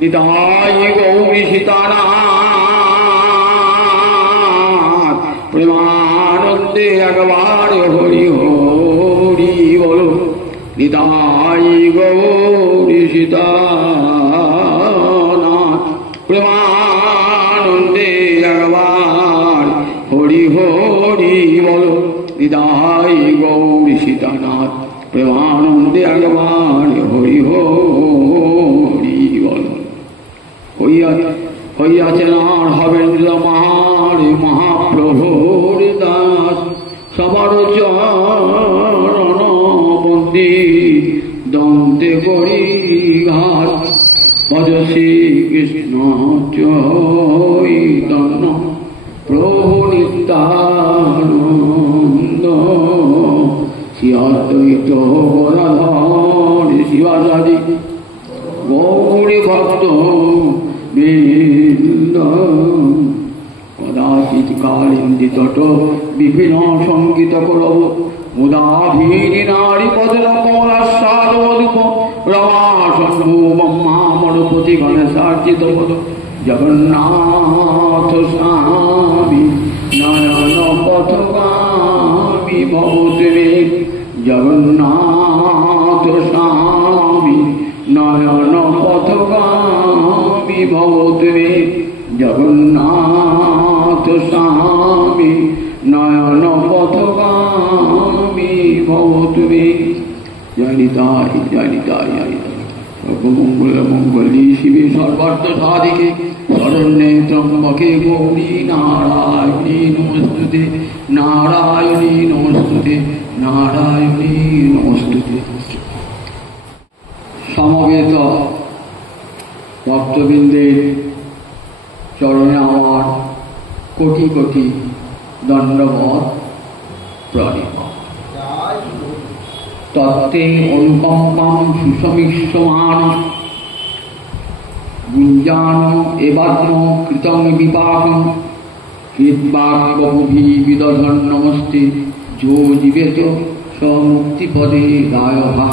নিতাই গৌরী সীতানাথ প্রেমানন্দে একবার হরি হরি বলো। নিতাই গৌরী সীতানাথ প্রেমানন্দে একবার হরি হরি বলো। নিতাই গৌরী সীতানাথ প্রেমানন্দে একবার হরি হরি বলো। হইয়াছেন আর হবেন্দ্র মার মহাপ্রভুর দাস সবার চরণ বন্দী দন্তে করি ঘাত ভজ শ্রী কৃষ্ণ চৈতন্য প্রভু নিত্যানন্দ শ্রী অদ্বৈত গদাধর শিবাসাদি গৌরী ভক্ত বৃন্দ। কদাচিৎ কালিন্দী তট বিভিন্ন সঙ্গীত করব মুদাধীনী নারী পদন কমলাস্বাদ মধুপ রমাসন্ধু ব্রহ্মামণপতি গণেশার্চিত পদ জগন্নাথ স্বামী নয়ন পথগামী ভবতে। জগন্নাথ স্বামী নয়ন পথগামী ভবতে। জগন্নাথ স্বামী নয়ন পথগামী ভবতে। জয়নিতাই জয়নিতাই জয়নিতাই। সর্বমঙ্গল মঙ্গলী শিবে সর্বার্থ সাধিকে শরণ্যে ত্র্যম্বকে গৌরী নারায়ণী নমস্তুতে। নারায়ণী নমস্তুতে। নারায়ণী নমস্তুতে। সমবেত ভক্তবৃন্দের চরণে আমার কোটি কোটি দণ্ডবৎ প্রণিপাত। তত্ত্বে অনুকম্পাম সুসমিষ্যমান গুঞ্জান এবাত্ম কৃতং বিপাকম হৃদ্বাক বহুভি বিদধন নমস্তে যো জীবেত স মুক্তিপদে রায়ভা।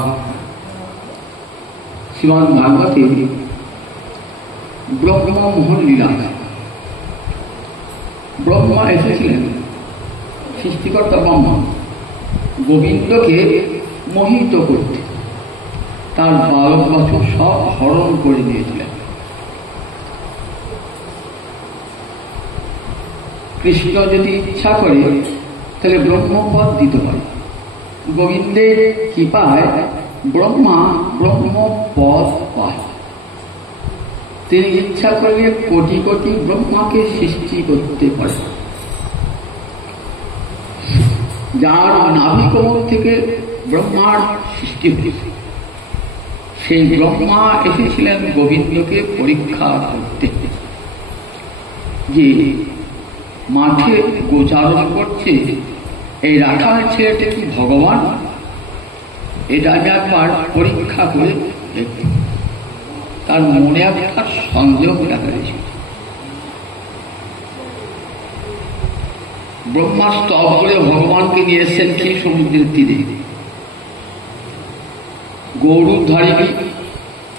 শ্রীমদ্ ভাগবতে ব্রহ্মমোহন লীলা। ব্রহ্মা এসেছিলেন, সৃষ্টিকর্তা ব্রহ্মা গোবিন্দকে মোহিত করতে তার বালক বছর সব হরণ করে দিয়েছিলেন। কৃষ্ণ যদি ইচ্ছা করে তাহলে ব্রহ্মপদ দিতে পারে। গোবিন্দের কৃপায় ব্রহ্মা ব্রহ্মপদ পায়। তিনি ইচ্ছা করলে কোটি কোটি ব্রহ্মাকে সৃষ্টি করতে পারে। যার নাভিকমল থেকে ব্রহ্মার সৃষ্টি হয়েছে সেই ব্রহ্মা এসেছিলেন গোবিন্দকে পরীক্ষা করতে যে মাঠে গোচারণ করছে এই রাখাল ছেলেটা কি ভগবান, এটা আমি একবার পরীক্ষা করে দেখি। তার মনে একটা সন্দেহ দেখা দিয়েছে। ব্রহ্মা স্তব করে ভগবানকে নিয়ে এসেছেন কি সমুদ্রের তীরে। গৌরধারিণী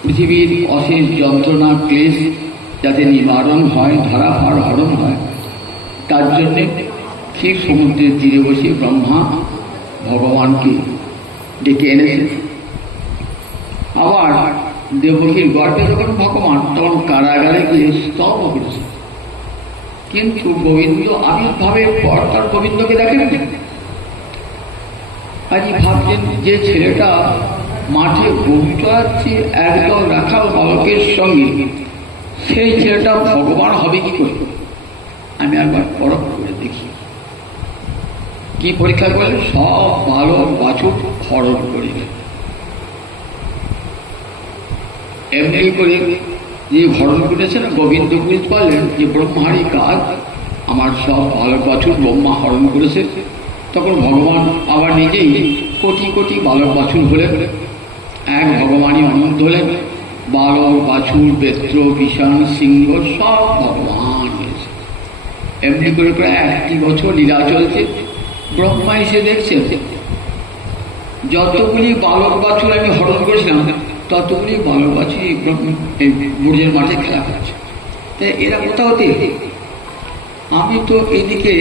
পৃথিবীর অশেষ যন্ত্রণা ক্লেশ যাতে নিবারণ হয়, ধরাফার হরণ হয়, তার জন্যে ক্ষীর সমুদ্রের তীরে বসে ব্রহ্মা ভগবানকে ডেকে এনেছেন। আবার দেবকীর গর্ভে যখন ভগবান তখন কারাগারে গিয়ে স্তব করেছে। কিন্তু গোবিন্দ আবির্ভাবের পর তার গোবিন্দকে দেখেন। আজ ভাবছেন যে ছেলেটা মাঠে গরু চড়াচ্ছে একদল রাখাল বালকের সঙ্গে, সেই ছেলেটা ভগবান হবে কি করে? আমি একবার পরখ করে দেখি। কি পরীক্ষা করলেন? সব বালক বাছুর হরণ করিলেন। এমনি করে যে হরণ করেছেন গোবিন্দ বুঝতে পারলেন যে ব্রহ্মারই কাজ, আমার সব বালক বাছুর ব্রহ্মা হরণ করেছে। তখন ভগবান আবার নিজেই কোটি কোটি বালক বাছুর হলেন। এক ভগবানই অনন্ত হলেন। বালক বাছুর বেত্র বিষাণ সিংহ সব ভগবান হয়েছে। এমনি করে প্রায় 1টি বছর লীলা চলছে। ব্রহ্মা এসে দেখছে যতগুলি বালক বাছুর আমি হরণ করেছিলাম ততগুলি বালক বাছুর এই ব্রজের মাঠে খেলা করছে। তাই এরা কোথাও হতে, আমি তো এদিকে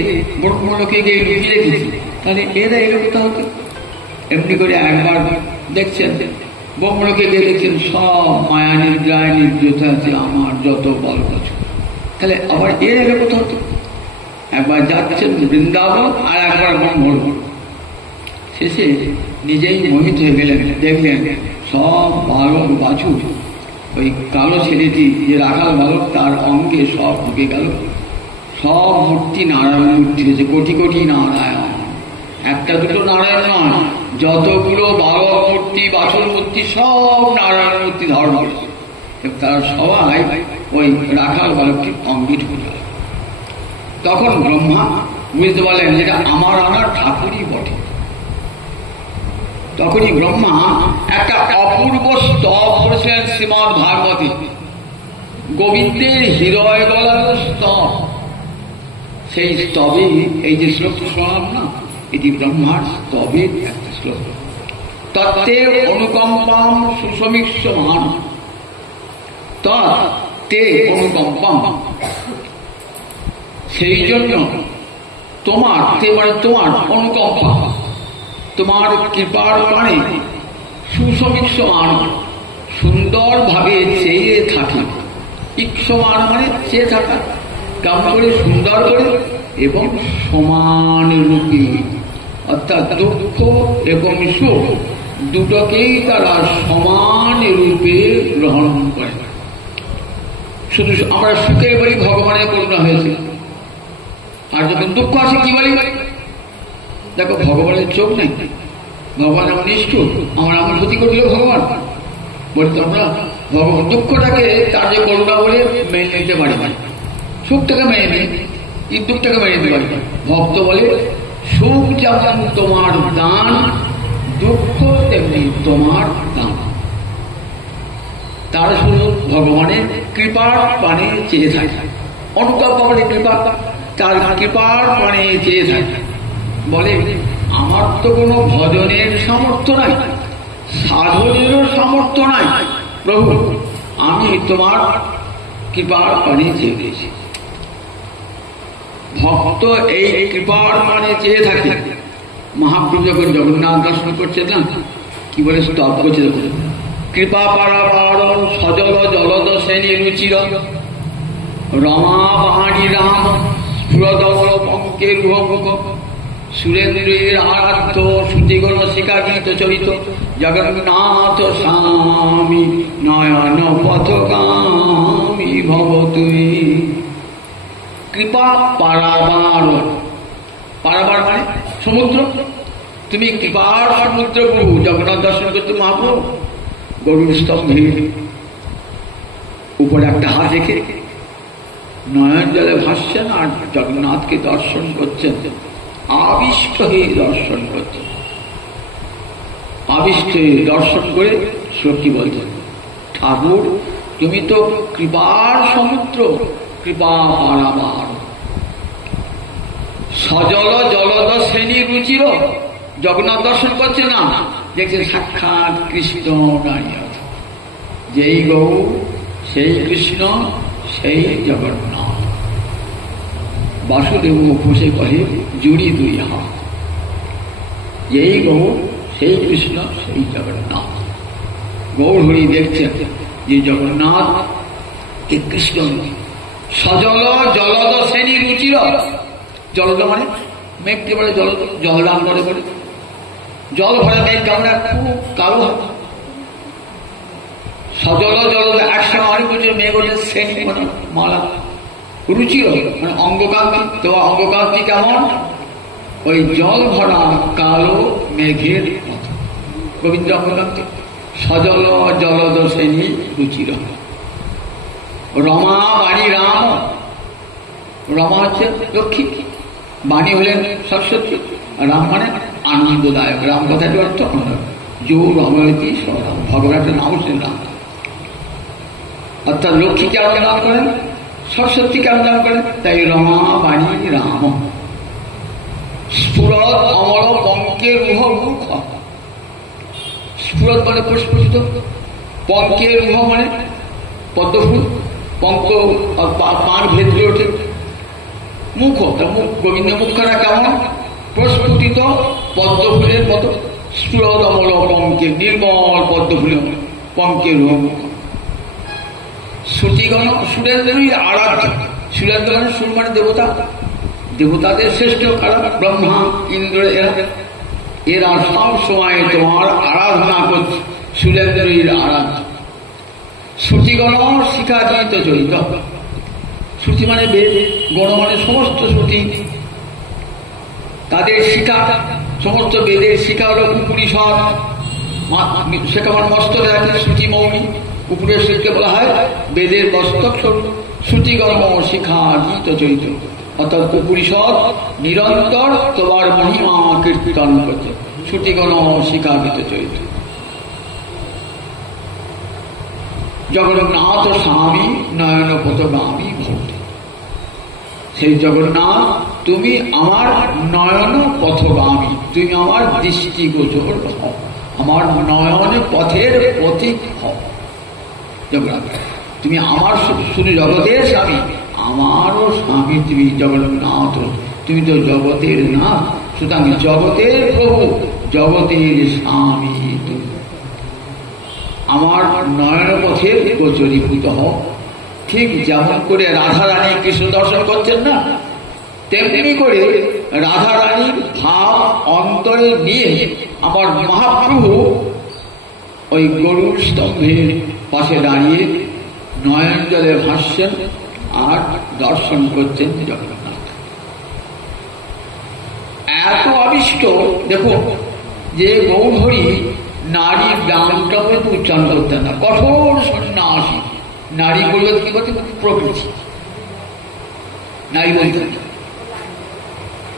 ব্রহ্মলোকে গিয়ে লুকিয়ে রেখেছি, তাহলে এরা এরা কোথাও হতে। এমনি করে একবার দেখছেন ব্রহ্মলোকে গিয়ে দেখছেন সব মায়া নিদ্রায় নির্যত আছে আমার যত বালক বাছুর, তাহলে আবার এর এরা কোথাও হতে। একবার যাচ্ছেন বৃন্দাবন আর একবার ব্রহ্মলোক, শেষে নিজেই মোহিত হয়ে গেলেন, দেখলেন সব বালক বাছুর ওই কালো ছেলেটি যে রাখাল বালক তার অঙ্গে সব ঢুকে গেল, সব মূর্তি নারায়ণ মূর্তি হয়েছে, কোটি কোটি নারায়ণ, একটা দুটো নারায়ণ নয়, যতগুলো বালক মূর্তি বাছুর মূর্তি সব নারায়ণ মূর্তি ধারণ করেছে। তারা সবাই ওই রাখাল বালকটির অঙ্গে ঢুকে গেল। তখন ব্রহ্মা বুঝতে পারলেন যেটা আমার আনার ঠাকুরই বটে। তখনই ব্রহ্মা একটা অপূর্ব স্তব করেছিলেন শ্রীমদ ভাগবতে, গোবিন্দের হৃদয় গলার স্তব। সেই স্তবে এই যে শ্লোক শোনাম না, এটি ব্রহ্মার স্তবের একটা শ্লোক। তত্ত্বে অনুকম্পাম সুসমীক্ষমান, তত্ত্বে অনুকম্পাম, সেই জন্য তোমার তোমার অনুকম্পা, তোমার কৃপার মানে সুসমীক্ষমান, সুন্দরভাবে চেয়ে থাকা। ইক্ষমান মানে চেয়ে থাকা, কেমন করে সুন্দর করে এবং সমান রূপে, অর্থাৎ দুঃখ এবং সুখ দুটোকেই তারা সমান রূপে গ্রহণ করে। শুধু আমরা সুখে বলি ভগবানের করুণা হয়েছে, আর যখন দুঃখ আসে কি বলি, দেখো ভগবানের চোখ নেই, ভগবান এমন নিষ্ঠুর, আমার এমন ক্ষতি করল ভগবান। বলি তোমরা ভগবান দুঃখটাকে তার যে করুণা বলে মেনে নিতে পারি, সুখটাকে মেনে নেই, কিন্তু দুঃখটাকে মেনে নিতে পারি। ভক্ত বলে সুখ যেমন তোমার দান, দুঃখ তেমনি তোমার দান। তারা শুধু ভগবানের কৃপার পানে চেয়ে থাকে, অনুকম্পা মানে কৃপা, তার কৃপার পানে চেয়ে থাকে। বলে আমার তো কোনো ভজনের সামর্থ্য নাই, সাধনেরও সামর্থ্য নাই, প্রভু আমি তোমার কৃপার পানে চেয়ে দিয়েছি। ভক্ত এই কৃপার পানে চেয়ে থাকে। মহাপ্রভু যখন জগন্নাথ দর্শন করছেন না, কি বলে স্তব করছে, কৃপা পারাবার সজল জলদ শ্রেণী রুচির রমা বাহানি রাম স্ফুরদল পঙ্কের রুহমুখ সুরেন্দ্রের আরাধ্য শ্রুতিগণ শিকাগীত চরিত জগন্নাথ স্বামী নয়ন পথগামী ভব তুমি। কৃপা পারাবার, পারাবার মানে সমুদ্র, তুমি কৃপার সমুদ্র প্রভু। জগন্নাথ দর্শন করতে মহাপ্রভু গরুর স্তম্ভের উপরে একটা হাত রেখে নয়ন জলে ভাসছেন আর জগন্নাথকে দর্শন করছেন, আবিষ্ট হয়ে দর্শন করছেন। আবিষ্ট হয়ে দর্শন করে সত্যি বলছেন, ঠাকুর তুমি তো কৃপার সমুদ্র, কৃপা পারাবার। সজল জলদ শ্রেণী রুচির, জগন্নাথ দর্শন করছে না, দেখছে সাক্ষাৎ কৃষ্ণ দাঁড়িয়ে আছে, যেই গৌ সেই কৃষ্ণ সেই জগন্নাথ। বাসুদেব বসে কহে জুড়ি দুই হাত, যেই গৌ সেই কৃষ্ণ সেই জগন্নাথ। গৌর হরি দেখছেন যে জগন্নাথ কে কৃষ্ণ। সজল জলদ শ্রেণী রুচির, জলদ মানে মেঘকে বলে জলদ, জল দান করে বলে জল ভরে মেঘ কেমন খুব কালো হয়। সজল জলদ একসঙ্গে অনেক কিছু মেঘ হচ্ছে শ্রেণী মানে মালা। রুচির মানে অঙ্গকান্তি, তো অঙ্গকান্তি কেমন, ওই জল ভরা কালো মেঘের মতো গোবিন্দ অঙ্গকান্তি। সজল জলদ শ্রেণী রুচির। রমা বাণী রাম, রমা হচ্ছে লক্ষ্মী, বাণী হলেন সরস্বতী, রাম মানে আনন্দদায়ক। রাম কথাটি অর্থ যো রময়তী সরাম, ভগবানের নাম হচ্ছেন রাম। অর্থাৎ লক্ষ্মীকে আপনি নাম করেন, সরস্বতীকে আপনি নাম করেন, তাই রমা বাণী রাম। স্ফুরত অমল পঙ্কের রুহ মুখ, স্ফুরত মানে প্রস্ফুটিত, পঙ্কের মুখ মানে পদ্মফুল, পঙ্ক পান ভেতরে ওঠে। মুখ গোবিন্দ মুখখানা কেমন? প্রস্ফুটিত পদ্মফুলের মতো, স্থূলতমল পঙ্কে, নির্মল পদ্মফুলের পঙ্কের মুখ। শ্রুতিগণ সুরেন্দ্রই আরাধ্য। সুরেন্দ্রগণ, সুর মানে দেবতা, দেবতাদের শ্রেষ্ঠ কারা? ব্রহ্মা, ইন্দ্র, এরা সব সময় তোমার আরাধনা করছে, সুরেন্দ্রীর আরাধ্য। শ্রুতিগণ শিখাচিত চরিত। শ্রুতি মানে বেদ, গণ মানে সমস্ত শ্রুতি, তাদের শিখা, সমস্ত বেদের শিখা হল উপনিষদ। সেখানে মস্তকে আছে শ্রুতি মৌনী, উপরের শিখকে বলা হয় বেদের মস্তক স্বরূপ। শ্রুতিগণ শিখাচিত চরিত, অর্থাৎ উপনিষদ নিরন্তর তোমার মহিমা কীর্তন করছে। শ্রুতিগণ শিখাচিত চরিত। জগন্নাথ স্বামী নয়ন পথগামী ভক্তি। সেই জগন্নাথ, তুমি আমার নয়ন পথগামী, তুমি আমার দৃষ্টিগোচর হও, আমার নয়ন পথের পথিক হও। জগন্নাথ, তুমি আমার শুধু জগতের স্বামী, আমারও স্বামী তুমি জগন্নাথ, তুমি তো জগতের না, সুতরাং জগতের প্রভু, জগতের স্বামী তুমি। আমার নয়ন পথের গোচরীভূত হও। ঠিক যেমন করে রাধা রানী কৃষ্ণ দর্শন করছেন না, তেমনি করে রাধা রানীর ভাব অন্তরে নিয়ে আমার মহাপ্রভু ওই গরুর স্তম্ভের পাশে দাঁড়িয়ে নয়ন জলে ভাসছেন আর দর্শন করছেন জগন্নাথ। এত আবিষ্ট, দেখো যে গৌরহরি নারীর নামটা বলতে উচ্চারণ করতেন না, কঠোর সন্ন্যাসী। নারী বলবে কি বলতে? প্রকৃতি। নারী বলতেন না,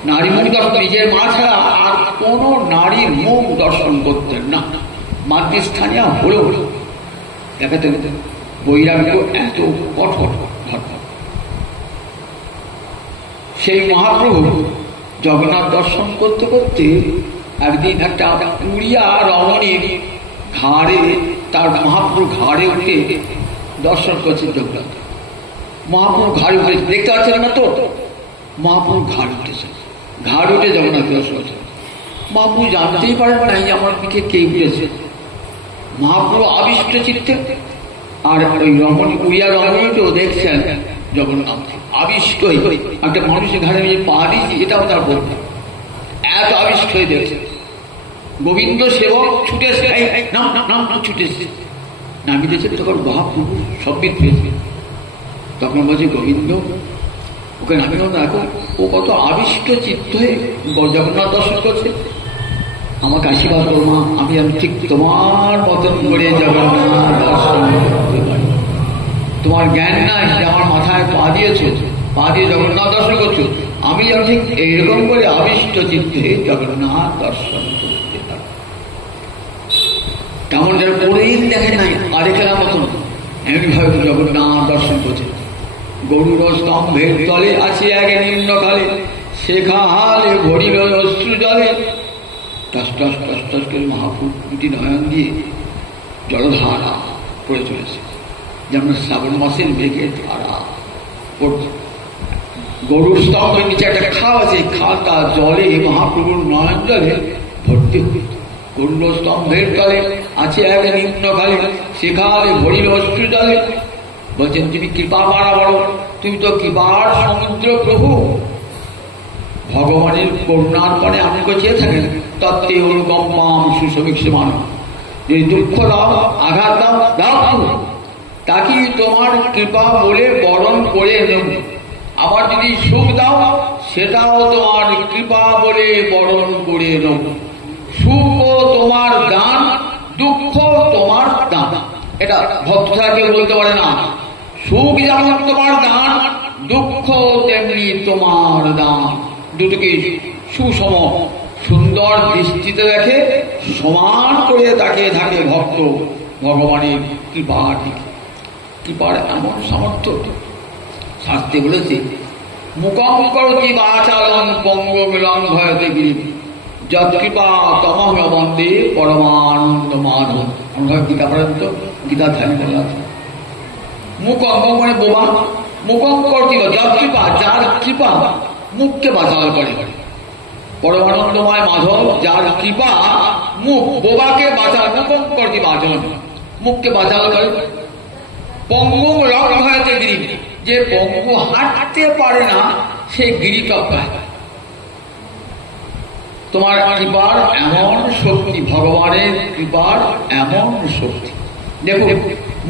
নারী মুখ দর্শন, নিজের মা ছাড়া আর কোন নারীর মুখ দর্শন করতেন না। মাতৃস্থানীয় হলেও দেখাতেন বৈরাগ্য এত কঠোর ধর্ম। সেই মহাপ্রভু জগন্নাথ দর্শন করতে করতে একদিন একটা পুরিয়া রমণীর ঘাড়ে, তার মহাপ্রভু ঘাড়ে উঠে দর্শন করছেন জগন্নাথ। মহাপ্রভু ঘাড়ে উঠে, দেখতে পাচ্ছেন না তো, মহাপ্রভু ঘাড় উঠেছেন, ঘাড় উঠে জগন্নাথ দর্শন করছেন। মহাপ্রভু জানতেই পারেন নাই যে আমার দিকে কে উঠেছে। মহাপ্রভু আবিষ্ট চিত্তে, আর ওই রমণী, উড়িয়া রমণীকেও দেখছেন জগন্নাথ আবিষ্ট হয়ে। একটা মানুষের ঘাড়ে আমি যে পা দিয়েছি এটাও তার বলতে, এত আবিষ্ট হয়ে দেখছে। গোবিন্দ সেবক ছুটেছে, ছুটেছে, নামিয়ে দিয়েছে। তখন মহাপ্রভু সব্বিত পেয়েছে, তখন বলছে গোবিন্দ ওকে নামিয়ে দেখো, ও কত আবিষ্ট চিত্ত হয়ে জগন্নাথ দর্শন করছে। আমাকে আশীর্বাদ করো মা, আমি ঠিক তোমার মতন করে জগন্নাথ দর্শন করতে পারি। তোমার জ্ঞান নাই যে আমার মাথায় পা দিয়েছো, পা দিয়ে জগন্নাথ দর্শন করছো, আমি যেন ঠিক এইরকম করে আবিষ্ট চিত্তে জগন্নাথ দর্শন করতে পারি। তেমন যেন কোনোদিন দেখেন নাই আরেকলার মতন এমনিভাবে জগন্নাথ দর্শন করছে। গরুর স্তম্ভের তলে আছে এক নিম্নকালে, শেখা হালে ভরিল অশ্রু জলে। টস টস টস টস করে মহাপ্রভু দুটি নয়ন দিয়ে জলধারা পড়ে চলেছে, যেমন শ্রাবণ মাসের মেঘের ধারা পড়ছে। গরুর স্তম্ভের নিচে একটা খাল আছে, খালটা জলে মহাপ্রভুর নয়ন জলে ভর্তি হয়েছে। গরুর স্তম্ভের তলে আছে এক নিম্নকালে, সেখানে ভরিল অশ্রু জলে। বলছেন তুমি কৃপা পারা বড়, তুমি তো কৃপার সমুদ্র প্রভু। ভগবানের করুণার পরে আমাকে চেয়ে থাকেন, তত্ত্বে অনুকম্পাম সুসমীক্ষে মানব। যদি দুঃখ দাও, আঘাত দাও, দাও, তাকে তোমার কৃপা বলে বরণ করে নেব। আবার যদি সুখ দাও, সেটাও তোমার কৃপা বলে বরণ করে নেব। সুখ তোমার দান, দুঃখ তোমার দান। এটা ভক্তরা কেউ বলতে পারে না। সুখ যেমন তোমার দান, দুঃখ তেমনি তোমার দান। দুটোকে সুষম সুন্দর দৃষ্টিতে দেখে সমান করে তাকিয়ে থাকে ভক্ত ভগবানের কৃপার দিকে। কৃপার এমন সামর্থ্য শাস্ত্রে বলেছে, মুখম করতি বাচালং পঙ্গ মিলং ভয়তে গিরি, যৎকৃপা তমহ বন্দে পরমানন্দ মাধব। আমরা গীতা পর্যন্ত গীতা ধ্যান বলা আছে। মুখ অঙ্গ মানে বোমা, মুখ অঙ্কর্তি যার কৃপা, যার কৃপা মুখকে বাঁচাল করে। পরমানন্দময় মাধব যার কৃপা মুখ বোবাকে বাঁচাল, মুখ অঙ্কর্তি বাঁচল, মুখকে বাঁচাল করে। পঙ্গু রং হয়েছে গিরি, যে পঙ্গু হাঁটতে পারে না সে গিরি টপকায়। তোমার কৃপার এমন শক্তি, ভগবানের কৃপার এমন শক্তি। দেখো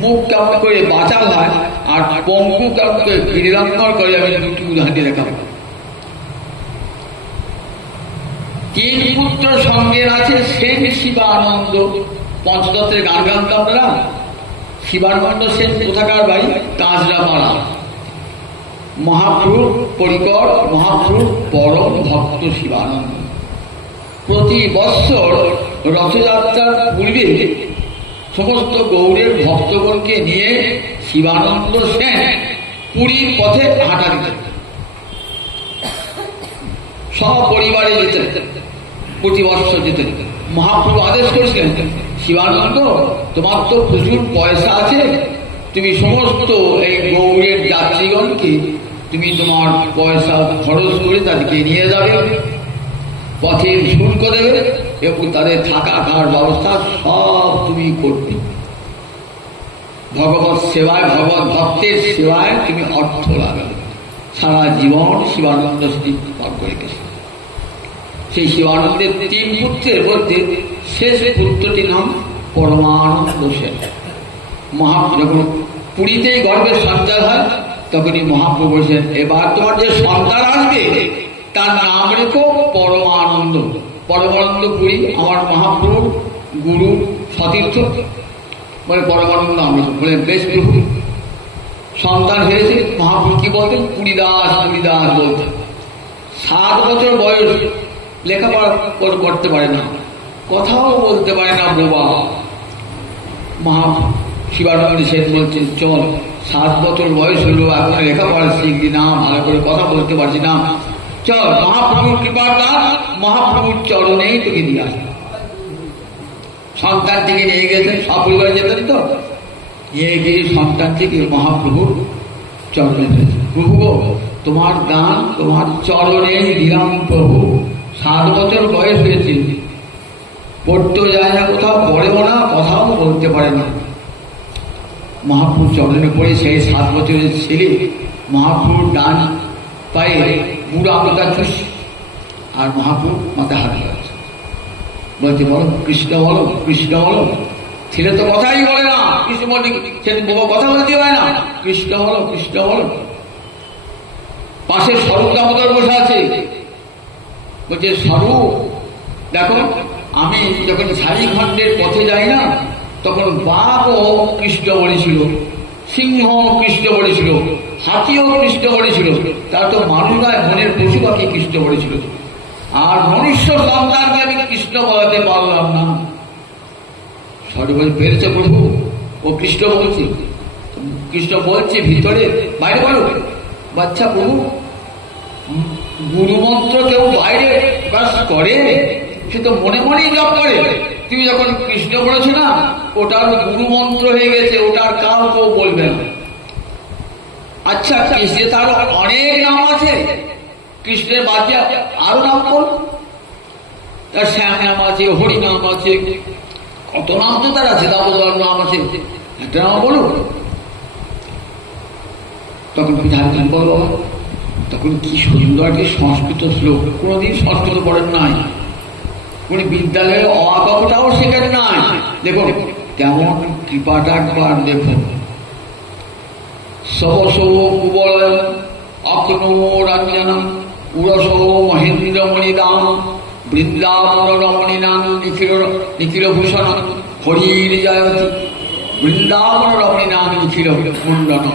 মুখ কেমন করে বাঁচাল হয় আর পঙ্গু কেমন করে গিরিলঙ্ঘন করে, আমি দুটি উদাহরণ দেখাবো। তিন পুত্র সঙ্গে আছে সেন শিবানন্দ, পঞ্চদত্তের গান গানতাম না। শিবানন্দ সেন কোথাকার বাড়ি? কাঁচরাপাড়া। মহাপ্রভু পরিকর, মহাপ্রভুর পরম ভক্ত শিবানন্দ। প্রতি বৎসর রথযাত্রার পূর্বে সমস্ত গৌড়ের ভক্তগণকে নিয়ে শিবানন্দ সেন পুরীর পথে হাঁটা দিতেন, সপরিবারে যেতেন, প্রতি বৎসর যেতেন। মহাপ্রভু আদেশ করেছিলেন, শিবানন্দ তোমার তো প্রচুর পয়সা আছে, তুমি সমস্ত এই গৌড়ের যাত্রীগণকে তুমি তোমার পয়সা খরচ করে তাদেরকে নিয়ে যাবে, পথের শুল্ক দেবে এবং তাদের থাকা খাওয়ার ব্যবস্থা সব তুমি করবে। ভগবত সেবায়, ভগবত ভক্তের সেবায় তুমি অর্থ লাগাবে। সারা জীবন শিবানন্দ পার করে গেছে। সেই শিবানন্দের তিন পুত্রের মধ্যে শেষ পুত্রটির নাম পরমানন্দ সেন। মহাপ্রভু যখন পুরীতেই গর্ভের সঞ্চার হয় তখনই মহাপ্রভু বলছেন, এবার তোমার যে সন্তান আসবে তার নাম রেখো পরমানন্দ। পরমানন্দ পুরী আমার মহাপ্রভুর গুরু সতীর্থ, বলে পরমানন্দ নাম রেখো। বলে বেশ প্রভু। সন্তান হয়েছে, মহাপ্রভু কি বলতেন? পুরীদাস, পুরীদাস বলতেন। 7 বছর বয়স, লেখাপড়া করতে পারে না, কথাও বলতে পারে না, বোবা। শিবানন্দ সেন বলছেন, চল 7 বছর বয়স হলো, এখন লেখাপড়া শিখবি না, ভালো করে কথা বলতে পারছি না, চল মহাপ্রভুর কৃপাটা মহাপ্রভুর চরণেই তোকে দিয়ে আসবে। সন্তান থেকে নিয়ে গেছেন, সপরিবারে যেতেন তো, নিয়ে গিয়ে সন্তান থেকে মহাপ্রভুর চরণে দিয়েছেন। প্রভু গো, তোমার গান তোমার চরণে দিলাম প্রভু। 7 বছর বয়স হয়েছে, পড়তেও যায় না, কোথাও পড়েও না, কথাও বলতে পারে না। মহাপ্রভু চরণে পড়ে সেই 7 বছরের ছেলে মহাপ্রভুর ডান পায়ে বুড়ো আঙুলটা চুষ, আর মহাপ্রভু মাথা হাত লাগছে, বলছে বলো কৃষ্ণ, বলো কৃষ্ণ বলো। ছেলে তো কথাই বলে না, কৃষ্ণ বলে কথা বলতে হয় না, কৃষ্ণ বলো কৃষ্ণ বলো। পাশে স্বরূপ দামোদর বসে আছে, বলছে স্বরূপ দেখো, আমি যখন ঝাড়িখণ্ডের পথে যাই না তখন বাঘও কৃষ্ণ বলেছিল, সিংহ কৃষ্ণ বলেছিল, হাতিও কৃষ্ণ বলেছিল, তার তো মানুষ নয়, মনের পশু পাখি কৃষ্ণ বলেছিল, আর মনুষ্য সন্তানকে আমি কৃষ্ণ বলাতে পারলাম না। স্বরূপ পেরেছে প্রভু, ও কৃষ্ণ বলছে, কৃষ্ণ বলছে ভিতরে, বাইরে বলো। বাচ্চা প্রভু, গুরুমন্ত্র কেউ বাইরে প্রকাশ করে, সে তো মনে মনেই জপ করে। তুমি যখন কৃষ্ণ বলেছো না, ওটার গুরুমন্ত্র হয়ে গেছে, ওটার কাউ কেউ বলবে না। আচ্ছা, কৃষ্ণের তার অনেক নাম আছে, কৃষ্ণের বাদে আরো নাম বল, তার শ্যাম নাম আছে, হরি নাম আছে, কত নাম তো তার আছে, দামোদর নাম আছে, একটা নাম বলো। তখন ঝাড়খণ্ড বলো, তখন কি সুন্দর কি সংস্কৃত শ্লোক, কোনদিন সংস্কৃত পড়েন নাই, কোন বিদ্যালয়ে অকটাও শেখেন নাই। দেখুন কেমন কৃপাটা একবার দেখুন। সবসব কুবলয় অকনমো রাঞ্জনম উরসো মহেন্দ্রমণি দাম বৃন্দাবন রমণী নাম নিখিল ভূষণ হরির জয়তী বৃন্দাবন রমণী নাম নিখিল মুন্ডন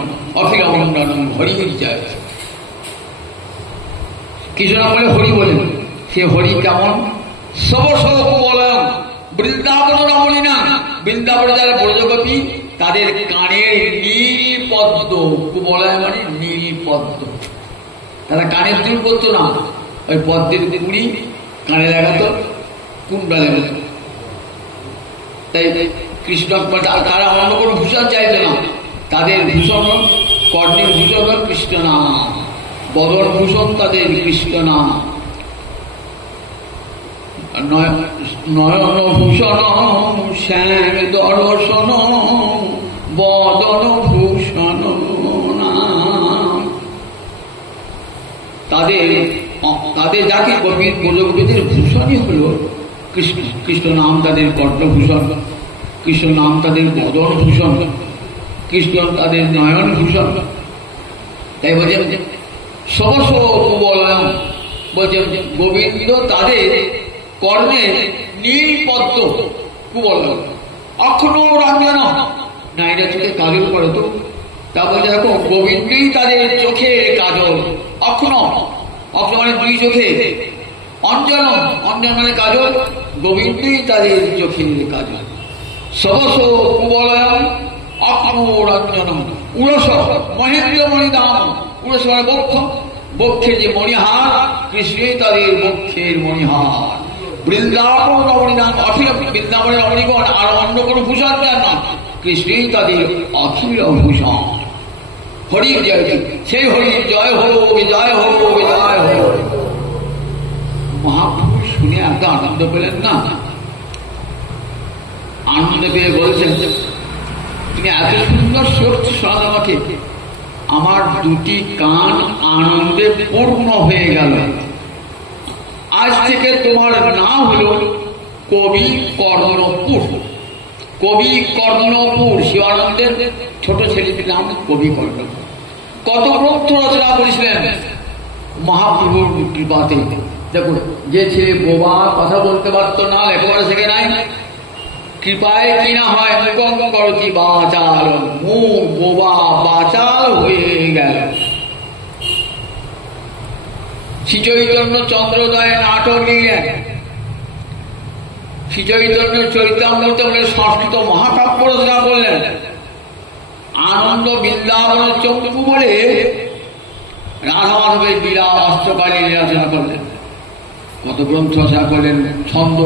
অখিল মুন্ডন হরির জয়তী। কৃষ্ণ বলে হরি বলেন, সে হরি কেমন? সবসব কুবলয় বৃন্দাবন রমণী নাম, বৃন্দাবনে যারা ব্রজগোপী তাদের কানের নীল পদ্ম, কুবলয় মানে নীল পদ্ম, তারা কানের দুল করতো না, ওই পদ্মের কুড়ি কানে লাগাতো, কুণ্ডলে লাগাতো। তাই কৃষ্ণ, তারা অন্য কোনো ভূষণ চাইবে না, তাদের ভূষণ কর্ণের ভূষণ কৃষ্ণ নাম, বদন ভূষণ তাদের কৃষ্ণ নাম। নয়ন ভূষণ শ্যাম দর্শন বদন ভূষণ নাম। তাদের যাকে গোবিন্দের ভূষণই হল কৃষ্ণ। কৃষ্ণ নাম তাদের কর্ণভূষণ, কৃষ্ণ নাম তাদের বদন ভূষণ, কৃষ্ণ তাদের নয়ন ভূষণ। তাই বলছেন সবস কুবলয়ম, বলছেন গোবিন্দ তাদের কর্ণে নীলপদ্ম কুবলয়ম অক্ষণ রঞ্জন না, এটা চোখে কাজল করে তো। তা বলছে দেখো গোবিন্দই তাদের চোখে কাজল, অক্ষণ অক্ষণ মানে দুই চোখে, অঞ্জন অঞ্জন মানে কাজল, গোবিন্দই তাদের চোখে কাজল। সবস কুবলয়ম অক্ষরঞ্জন উড়স মহেন্দ্রমণি দাম, উড়স মানে বক্ষ, বক্ষের যে মণিহার, কৃষ্ণই তাদের বক্ষের মণিহার। বৃন্দাবন রমণী নাম, অখিল বৃন্দাবনের রমণীগণ আর অন্য কোন ভূষণ দেন না, কৃষ্ণই তাদের অখিল ভূষণ। হরির জয়, সেই হরির জয় হোক, জয় হোক, জয় হোক। মহাপুরুষ শুনে এত আনন্দ পেলেন না, আনন্দ পেয়ে বলছেন তুমি এত সুন্দর শোনান আমাকে, আমার দুটি কান আনন্দে পূর্ণ হয়ে গেল। আজ থেকে তোমার নাম হল কবি কর্ণপুর। কবি কর্ণপুর, শিবানন্দের ছোট ছেলেটির নাম কবি কর্ণপুর। কত গ্রন্থ রচনা করেছিলেন মহাপ্রভুর কৃপাতে। দেখুন, যে ছেলে বোবা, কথা বলতে পারত না, লেখাপড়া শেখে নাই, কৃপায় কিনা হয় করতি বাচাল, মুখ বোবা বাচাল হয়ে গেল। শ্রীচৈতন্য চন্দ্রোদয় নাটক নিলেন, শ্রীচৈতন্য চৈতন্যতে বলে সংস্কৃত মহাকাব্য রচনা করলেন। আনন্দ বৃন্দাবন চক্ষু বলে রাধা মাধবের লীলা অষ্টকালী রচনা করলেন। কত গ্রন্থ রচনা করলেন, ছন্দ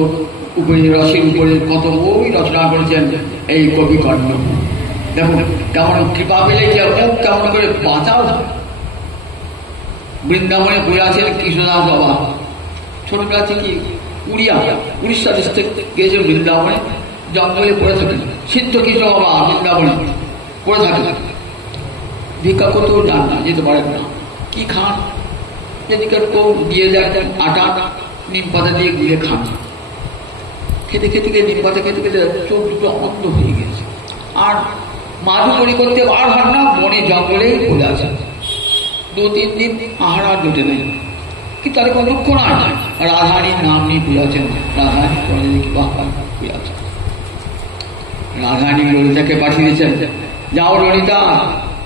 উপরে রসের উপরে কত বই রচনা করেছেন এই কবি কর্ণ। দেখুন কেমন কৃপা পেলে কি মুখ কেমন করে বাঁচাও। বৃন্দাবনে ঘুরে আছেন কৃষ্ণদাস বাবা, ছোটবেলা থেকে উড়িষ্যা ডিস্ট্রিক্ট গিয়েছেন বৃন্দাবনে, জঙ্গলে পড়ে থাকেন। সিদ্ধ কৃষ্ণ বাবা বৃন্দাবনে পড়ে থাকেন, ভিক্ষা করতেও যান না, যেতে পারেন না। কি খান, যেদিকে কেউ দিয়ে যায় আটা, নিম পাতা দিয়ে গুলে খান। খেতে খেতে গিয়ে নিম পাতা খেতে খেতে চোখ দুটো অন্ধ হয়ে গেছে, আর মাধুকরি করতে বার হন না, বনে জঙ্গলে পড়ে আছে। 2-3 দিন আহার আর জুটে নেই, কিন্তু তার কোনো দুঃখ না, রাধারানীর নাম নিয়ে পুজো আছেন। রাধারানী করে দেখি বাবা পুজো আছে। রাধারানী ললিতাকে পাঠিয়ে দিয়েছেন, যাও ললিতা,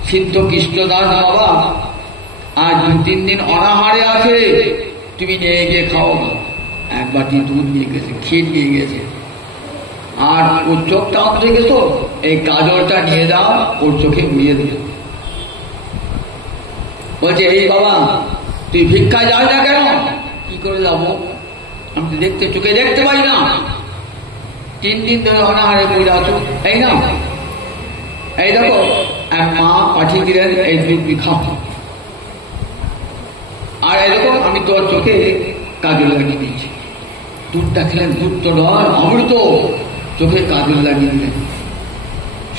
সিদ্ধ কৃষ্ণদাস বাবা আর 2-3 দিন অনাহারে আছে, তুমি নিয়ে গিয়ে খাও। এক বাটি দুধ নিয়ে গেছে, ক্ষীর নিয়ে গেছে, আর ওর চোখটা অন্ধ হয়ে গেছে, এই গাজরটা নিয়ে দাও, ওর চোখে মুড়িয়ে দেবে। বলছে এই বাবা তুই ভিক্ষা যাস না কেন? কি করে যাবো, আমি তো চোখে দেখতে পাই না, 3 দিন ধরে অনাহারে পড়ে আছো। এই না, এই দেখো এক মা পাঠিয়ে দিলেন, এই দুধ খাও, আর এরকম আমি তোর চোখে কাজল লাগিয়ে দিয়েছি। দুধটা খেলেন, দুধ তো নয় অমৃত, চোখে কাজল লাগিয়ে দিলেন।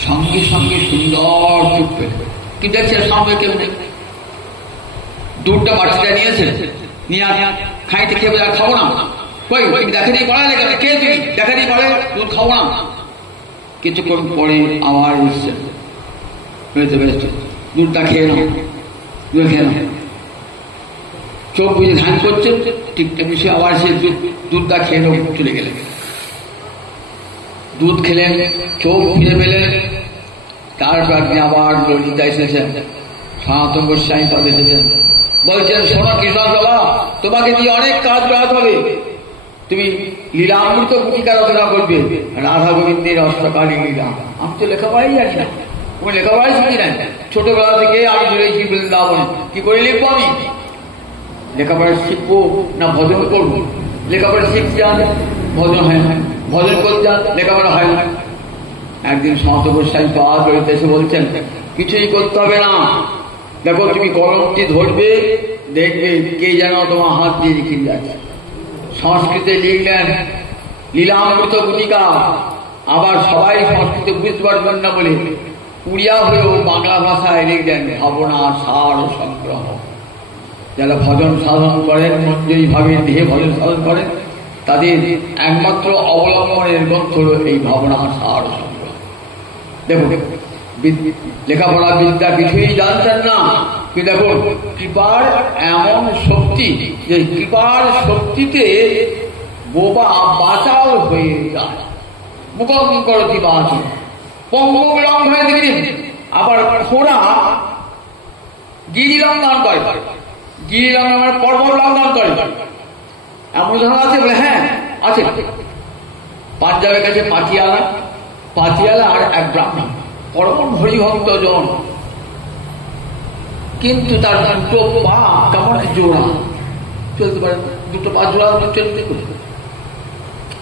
সঙ্গে সঙ্গে সুন্দর চোখ পেলেন, কি দেখছে সঙ্গে কেউ নেই। দুধটা বাচ্চাটা নিয়েছে, নিয়ে খাইতে খেয়ে বলে আর খাবো না। কই দেখে দিয়ে পড়া লেগে কে তুমি দেখে দিয়ে পড়ে দুধ খাবো না। কিছুক্ষণ পরে আবার এসছে, বেরোতে বেরোচ্ছে, দুধটা খেয়ে নাও, দুধ খেয়ে নাও। চোখ বুঝে ধ্যান করছে, ঠিকঠাক মিশে আবার সে দুধটা খেয়ে নাও চলে গেলেন। দুধ খেলেন, চোখ ফিরে পেলেন। তারপর আপনি আবার ললিতা এসেছেন, সনাতন গোস্বামী পদ এসেছেন, বলছেন শোনো কৃষ্ণ বাবা, তোমাকে দিয়ে অনেক কাজ করাতে হবে। তুমি লীলামৃত ভূমিকা রচনা করবে, রাধা গোবিন্দের অষ্টকালী লীলা। আমি তো লেখাপড়াই জানি না, তুমি লেখাপড়াই শিখি না। ছোটবেলা থেকে আমি চলেছি বৃন্দাবনে, কি করে লিখবো আমি? লেখাপড়া শিখবো না ভজন করবো? লেখাপড়া শিখতে যান, ভজন হয় না, ভজন করতে যান, লেখাপড়া হয় না। একদিন সন্ত গোস্বামী পাওয়া করিতে এসে বলছেন, কিছুই করতে হবে না, দেখো তুমি কলমটি ধরবে, দেখবে কে যেন তোমার হাত দিয়ে লিখে যাচ্ছে। সংস্কৃতে লিখলেন লীলামৃত গুটিকা। আবার সবাই সংস্কৃতে বুঝতে পারবেন না বলে উড়িয়া হয়েও বাংলা ভাষায় লিখলেন ভাবনা সার ও সংগ্রহ। যারা ভজন সাধন করেন, মঞ্জুরি ভাবে দেহে ভজন সাধন করেন, তাদের একমাত্র অবলম্বনের গ্রন্থ হল এই ভাবনা সার ও সংগ্রহ। দেখুন, লেখাপড়া বিদ্যা কিছুই জানতেন না, কিন্তু দেখুন কৃপার এমন শক্তি যে কৃপার শক্তিতে বোবা বাঁচাও হয়ে যায়। মুখম করতি বাঁচি পঙ্গু লঙ্ঘনে দিন। আবার খোঁড়া গিরি লঙ্ঘন করে, গিরি লঙ্ঘন পর্বত লঙ্ঘন করে। এমন ধরনের আছে বলে, হ্যাঁ আছে। পাঞ্জাবের কাছে পাতিয়ালা আর এক ব্রাহ্মণ, পরম হরিভক্ত জন, কিন্তু তার দুটো পা কেমন জোড়া, চলতে পারে না। দুটো পা জোড়া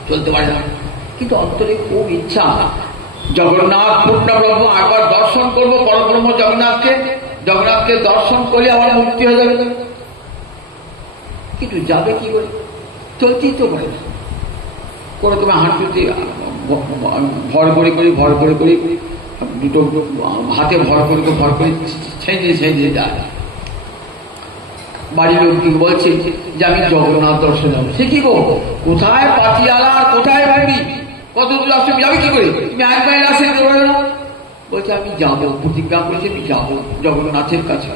চলতে পারে না, কিন্তু অন্তরে খুব ইচ্ছা জগন্নাথ পূর্ণব্রহ্ম একবার দর্শন করবো, পরব্রহ্ম জগন্নাথকে দর্শন করলে আমার মুক্তি হয়ে যাবে। কিন্তু যাবে কি করে, চলতেই তো পারে না। কোনো তুমি হাঁটুতে ভর করে দুটো হাতে ভর করে ছেঁচে যায়। বাড়ির লোক কি বলছে যে আমি জগন্নাথ দর্শন যাবো। সে কি গো, কোথায় পাতিয়ালা আর কোথায় ভাবি, কত দূর আসতে যাবে কি করে, তুমি এক মাইল আসে না। বলছে আমি যাবো, প্রতিজ্ঞা করেছি আমি যাবো জগন্নাথের কাছে।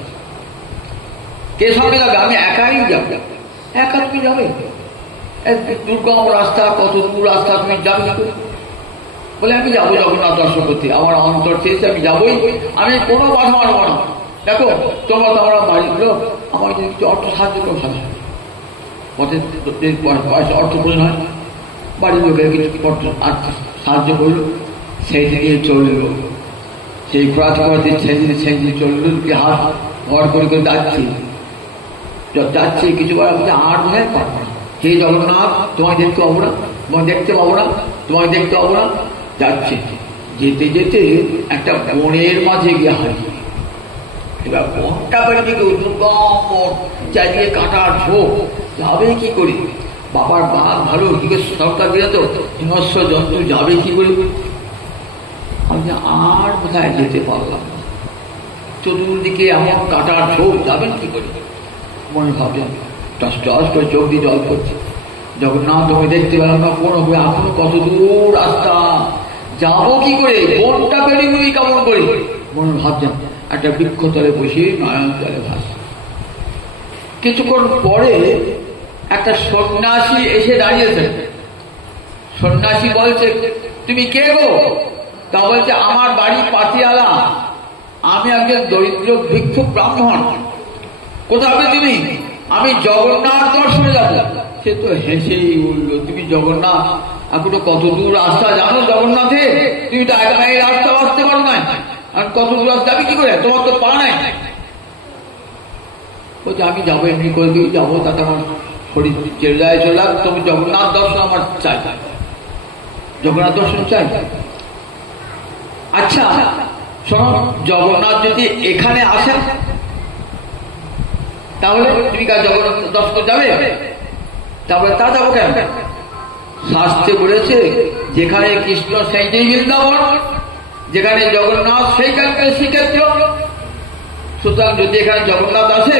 কে সঙ্গে যাবে? আমি একাই যাবো। একা তুমি যাবে? দুর্গম রাস্তা, কত দূর রাস্তা, তুমি যাবে কি করে? বলে আমি যাবো জগন্নাথ দর্শন করতে, আমার অন্তর চেয়েছে আমি যাবোই, আমি কোনো বাধা মানবো না। দেখো তোমরা বাড়ির লোক, আমার যদি কিছু অর্থ সাহায্য করো, পয়সা অর্থ প্রয়োজন হয়, বাড়ির লোকের কিছু সাহায্য করলো, সেই দিকে চলল। সেই খোঁড়াতে খোঁড়াতে ছেঁচে চলল, হাত ভর করে যাচ্ছে কিছু বলা বলছে আর বোঝায় পারবো না। হে জগন্নাথ, তোমায় দেখতে পাবো না, তোমায় দেখতে পাবো না। যাচ্ছে, যেতে যেতে একটা বনের মাঝে গিয়ে হারিয়ে। এবার বনটা বেরিয়ে গেল, দুর্গম চারিদিকে কাটার ঝোঁক, যাবে কি করে? বাবার বাঘ ভালো সরকার বিরত হিংস্র জন্তু, যাবে কি করে? আমি আর কোথায় যেতে পারলাম না, চতুর্দিকে এমন কাটার ঝোঁক, যাবেন কি করে? মনে ভাবছেন, টস করে চোখ দিয়ে জল করছে, জগন্নাথ তুমি দেখতে পেলাম না, কোনো এখনো কত দূর রাস্তা, যাবো কি করে? বনটা বেরিয়ে কেমন করে? মনে ভাবছেন, একটা বৃক্ষতলে বসে নয়ন জলে ভাসে। কিছুক্ষণ পরে একটা সন্ন্যাসী এসে দাঁড়িয়েছে। সন্ন্যাসী বলছে, তুমি কে গো? তা বলছে, আমার বাড়ি পাতিয়ালা, আমি একজন দরিদ্র ভিক্ষুক ব্রাহ্মণ। কোথাবে তুমি? আমি জগন্নাথ দর্শনে যাবো। সে তো হেসেই বলল, তুমি জগন্নাথ এখনো কত দূর রাস্তা জানো জগন্নাথে? তুমি তো একা এই রাস্তা আসতে পারো না, আর কত দূর রাস্তা যাবে কি করে? তোমার তো পা নাই। বলছে আমি যাবো, এমনি করে দিয়ে যাবো, তাতে আমার শরীর চলে যায়। তুমি জগন্নাথ দর্শন আমার চাই, জগন্নাথ দর্শন চাই। আচ্ছা শোনো, জগন্নাথ যদি এখানে আসেন তাহলে তুমি কার জগন্নাথ দর্শন যাবে? তারপরে তা যাবো কেন? শাস্ত্রে বলেছে যেখানে কৃষ্ণ সেইটাই বৃন্দাবন, যেখানে জগন্নাথ সেইখানকার শ্রীক্ষেত্র। সুতরাং যদি এখানে জগন্নাথ আসে,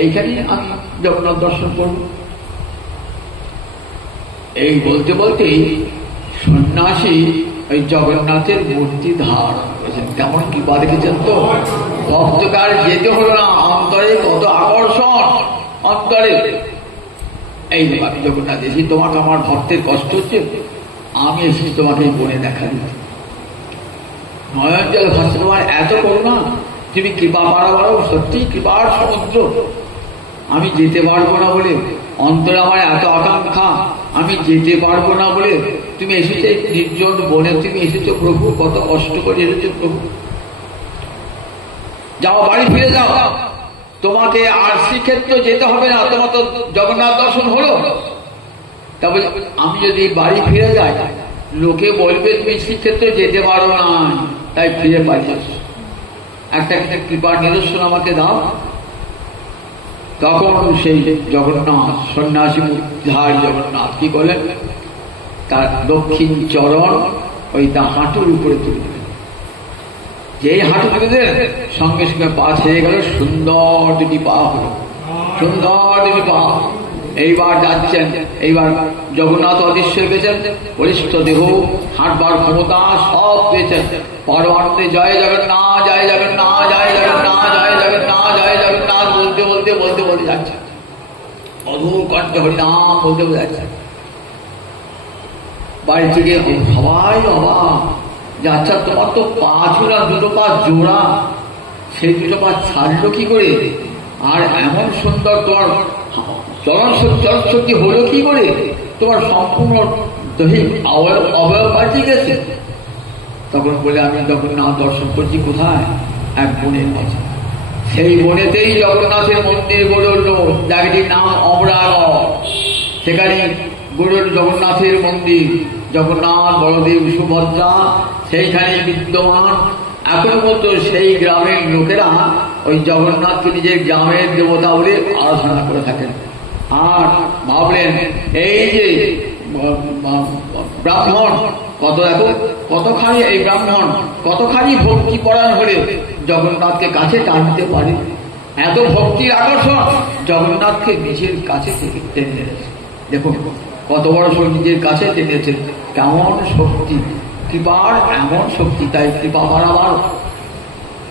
এইখানে আমি জগন্নাথ দর্শন করব। এই বলতে বলতেই সন্ন্যাসী ওই জগন্নাথের মূর্তি ধারণ করেছেন। কেমন কি বা দেখেছেন তো, ভক্তকার যেতে হলো না, অন্তরে কত আকর্ষণ অন্তরে। এই আমি জগন্নাথ এসে, তোমাকে আমার ভক্তের কষ্ট হচ্ছে, আমি এসেছি তোমাকে বনে দেখা দিতে। নয়ন জল ভাসছে, তোমার এত করুণা, তুমি কৃপা বাড়াবারও, সত্যি কৃপার সমুদ্র। আমি যেতে পারবো না বলে, অন্তরে আমার এত আকাঙ্ক্ষা, আমি যেতে পারবো না বলে তুমি এসেছো নির্জন বনে, তুমি এসেছো প্রভু, কত কষ্ট করে এসেছো প্রভু। যাও, বাড়ি ফিরে যাও, তোমাকে আর শ্রীক্ষেত্র যেতে হবে না, তোমার তো জগন্নাথ দর্শন হলো। তা বলে আমি যদি বাড়ি ফিরে যাই লোকে বলবে তুমি শ্রীক্ষেত্রে যেতে পারো না, তাই ফিরে পাঠিয়েছ, একটা কৃপার নিদর্শন আমাকে দাও। তখন সেই জগন্নাথ সন্ন্যাসী মুদ্রার জগন্নাথ কি করলেন, তার দক্ষিণ চরণ ওই তা হাঁটুর উপরে তুলে দিলেন। যেই হাঁটু তুলে দিলেন সঙ্গে সঙ্গে পা ছেড়ে গেল, সুন্দর দুটি পা হলো, সুন্দর দুটি পা। এইবার যাচ্ছেন, এইবার জগন্নাথ অদৃশ্য পেয়েছেন, বলিষ্ঠ দেহ, হাঁটবার ক্ষমতা সব পেয়েছেন। পরমার্থে জয় জগন্নাথ, জয় জগন্নাথ, জয় জগন্নাথ, জয় জগন্নাথ, জয় জগন্নাথ বলতে বলতে বলতে বলতে যাচ্ছে, মধুর কণ্ঠে হরিনাম বলতে বলতে যাচ্ছে। বাড়ি থেকে সবাই অবাক যে আচ্ছা তোমার তো পা ছোড়া, দুটো পা জোড়া, সেই দুটো পা ছাড়লো কি করে, আর এমন সুন্দর তোমার চরণ শক্তি হলো কি করে, তোমার সম্পূর্ণ দৈহিক অবয়ব পাল্টে গেছে। তখন বলে আমি জগন্নাথ দর্শন করছি কোথায়, এক বনের মাঝে। সেই বনেতেই জগন্নাথের মন্দির গড়ে উঠল, জায়গাটির নাম অমরাগড়। সেখানে গড়ে উঠল জগন্নাথের মন্দির, জগন্নাথ বলদেব সুভদ্রা সেইখানে বিদ্যমান। এখন মতো সেই গ্রামের লোকেরা ওই জগন্নাথকে নিজের গ্রামের দেবতা বলে আরাধনা করে থাকেন। আর ভাবলেন এই যে ব্রাহ্মণ কতখানি, এই ব্রাহ্মণ কতখানি ভক্তি পরায়ণ হলে জগন্নাথকে কাছে টানতে পারে। এত ভক্তির আকর্ষণ জগন্নাথকে নিজের কাছে থেকে টেনে এনেছে। দেখুন কত বড় নিজের কাছে টেনেছে, কেমন শক্তি, কৃপার এমন শক্তি। তাই কৃপা বাড়াবার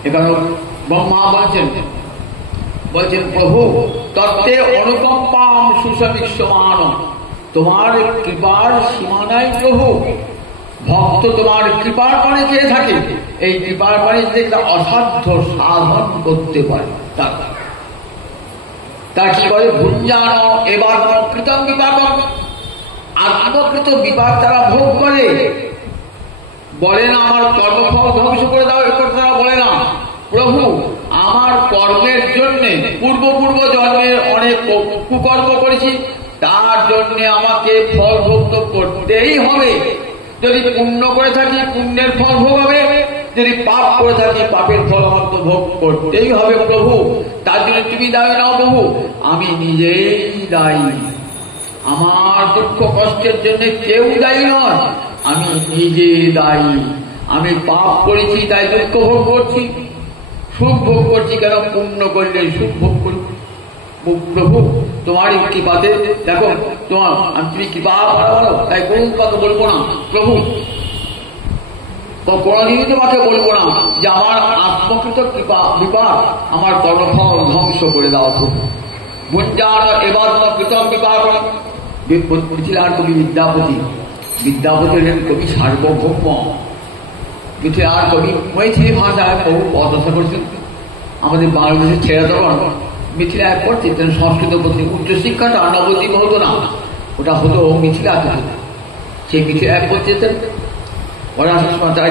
এখানে ব্রহ্মা বলছেন প্রভু তত্ত্বে অনুকম্পাম সুসবিশ্বমান, তোমার কৃপার সীমা নাই প্রভু। ভক্ত তোমার কৃপার পানে চেয়ে থাকে, এই কৃপার পানে যেটা অসাধ্য সাধন করতে পারে তার কি বলে ভুঞ্জান এবার কৃতম বিপাক, আত্মকৃত বিপাক তারা ভোগ করে। বলে না আমার কর্মফল ধ্বংস করে দাও, এ কথা তারা বলে না। প্রভু আমার কর্মের জন্য পূর্ব জন্মের অনেক কুকর্ম করেছি, তার জন্য আমাকে ফল ভোগ তো করতেই হবে। যদি পুণ্য করে থাকি পুণ্যের ফল ভোগ হবে, যদি পাপ করে থাকি পাপের ফল আমার তো ভোগ করতেই হবে প্রভু। তার জন্য তুমি দায়ী নাও প্রভু, আমি নিজেই দায়ী। আমার দুঃখ কষ্টের জন্য কেউ দায়ী নয়, আমি নিজে দায়ী। আমি পাপ করেছি তাই দুঃখ ভোগ করছি, সুখ ভোগ করছি কেন, পুণ্য করলে সুখ ভোগ করি। প্রভু তোমার কৃপাতে দেখো তোমার তুমি কৃপা বাড়াবো, তাই কোন কথা বলবো না প্রভু, কোনদিনই তোমাকে বলবো না যে আমার আত্মকৃত কৃপা বিপাক আমার কর্মফল ধ্বংস করে দাও প্রভু। বুঞ্জার এবার তোমার কৃতম বিপাক। মিথিলার কবি বিদ্যাপতি হলেন কবি সার্বভৌম। মিথিলার কবি মৈথিলি ভাষায় বহু পদচা করেছেন। আমাদের বাংলাদেশের ছেড়ে দেওয়া মিথিলায় পড়তেন, সংস্কৃত পড়তেন। উচ্চশিক্ষাটা নবদ্বীপ হতো না, ওটা হতো মিথিলাতে হতো। সেই মিথিলায় পড়তেন। ওরা আসার সময় তারা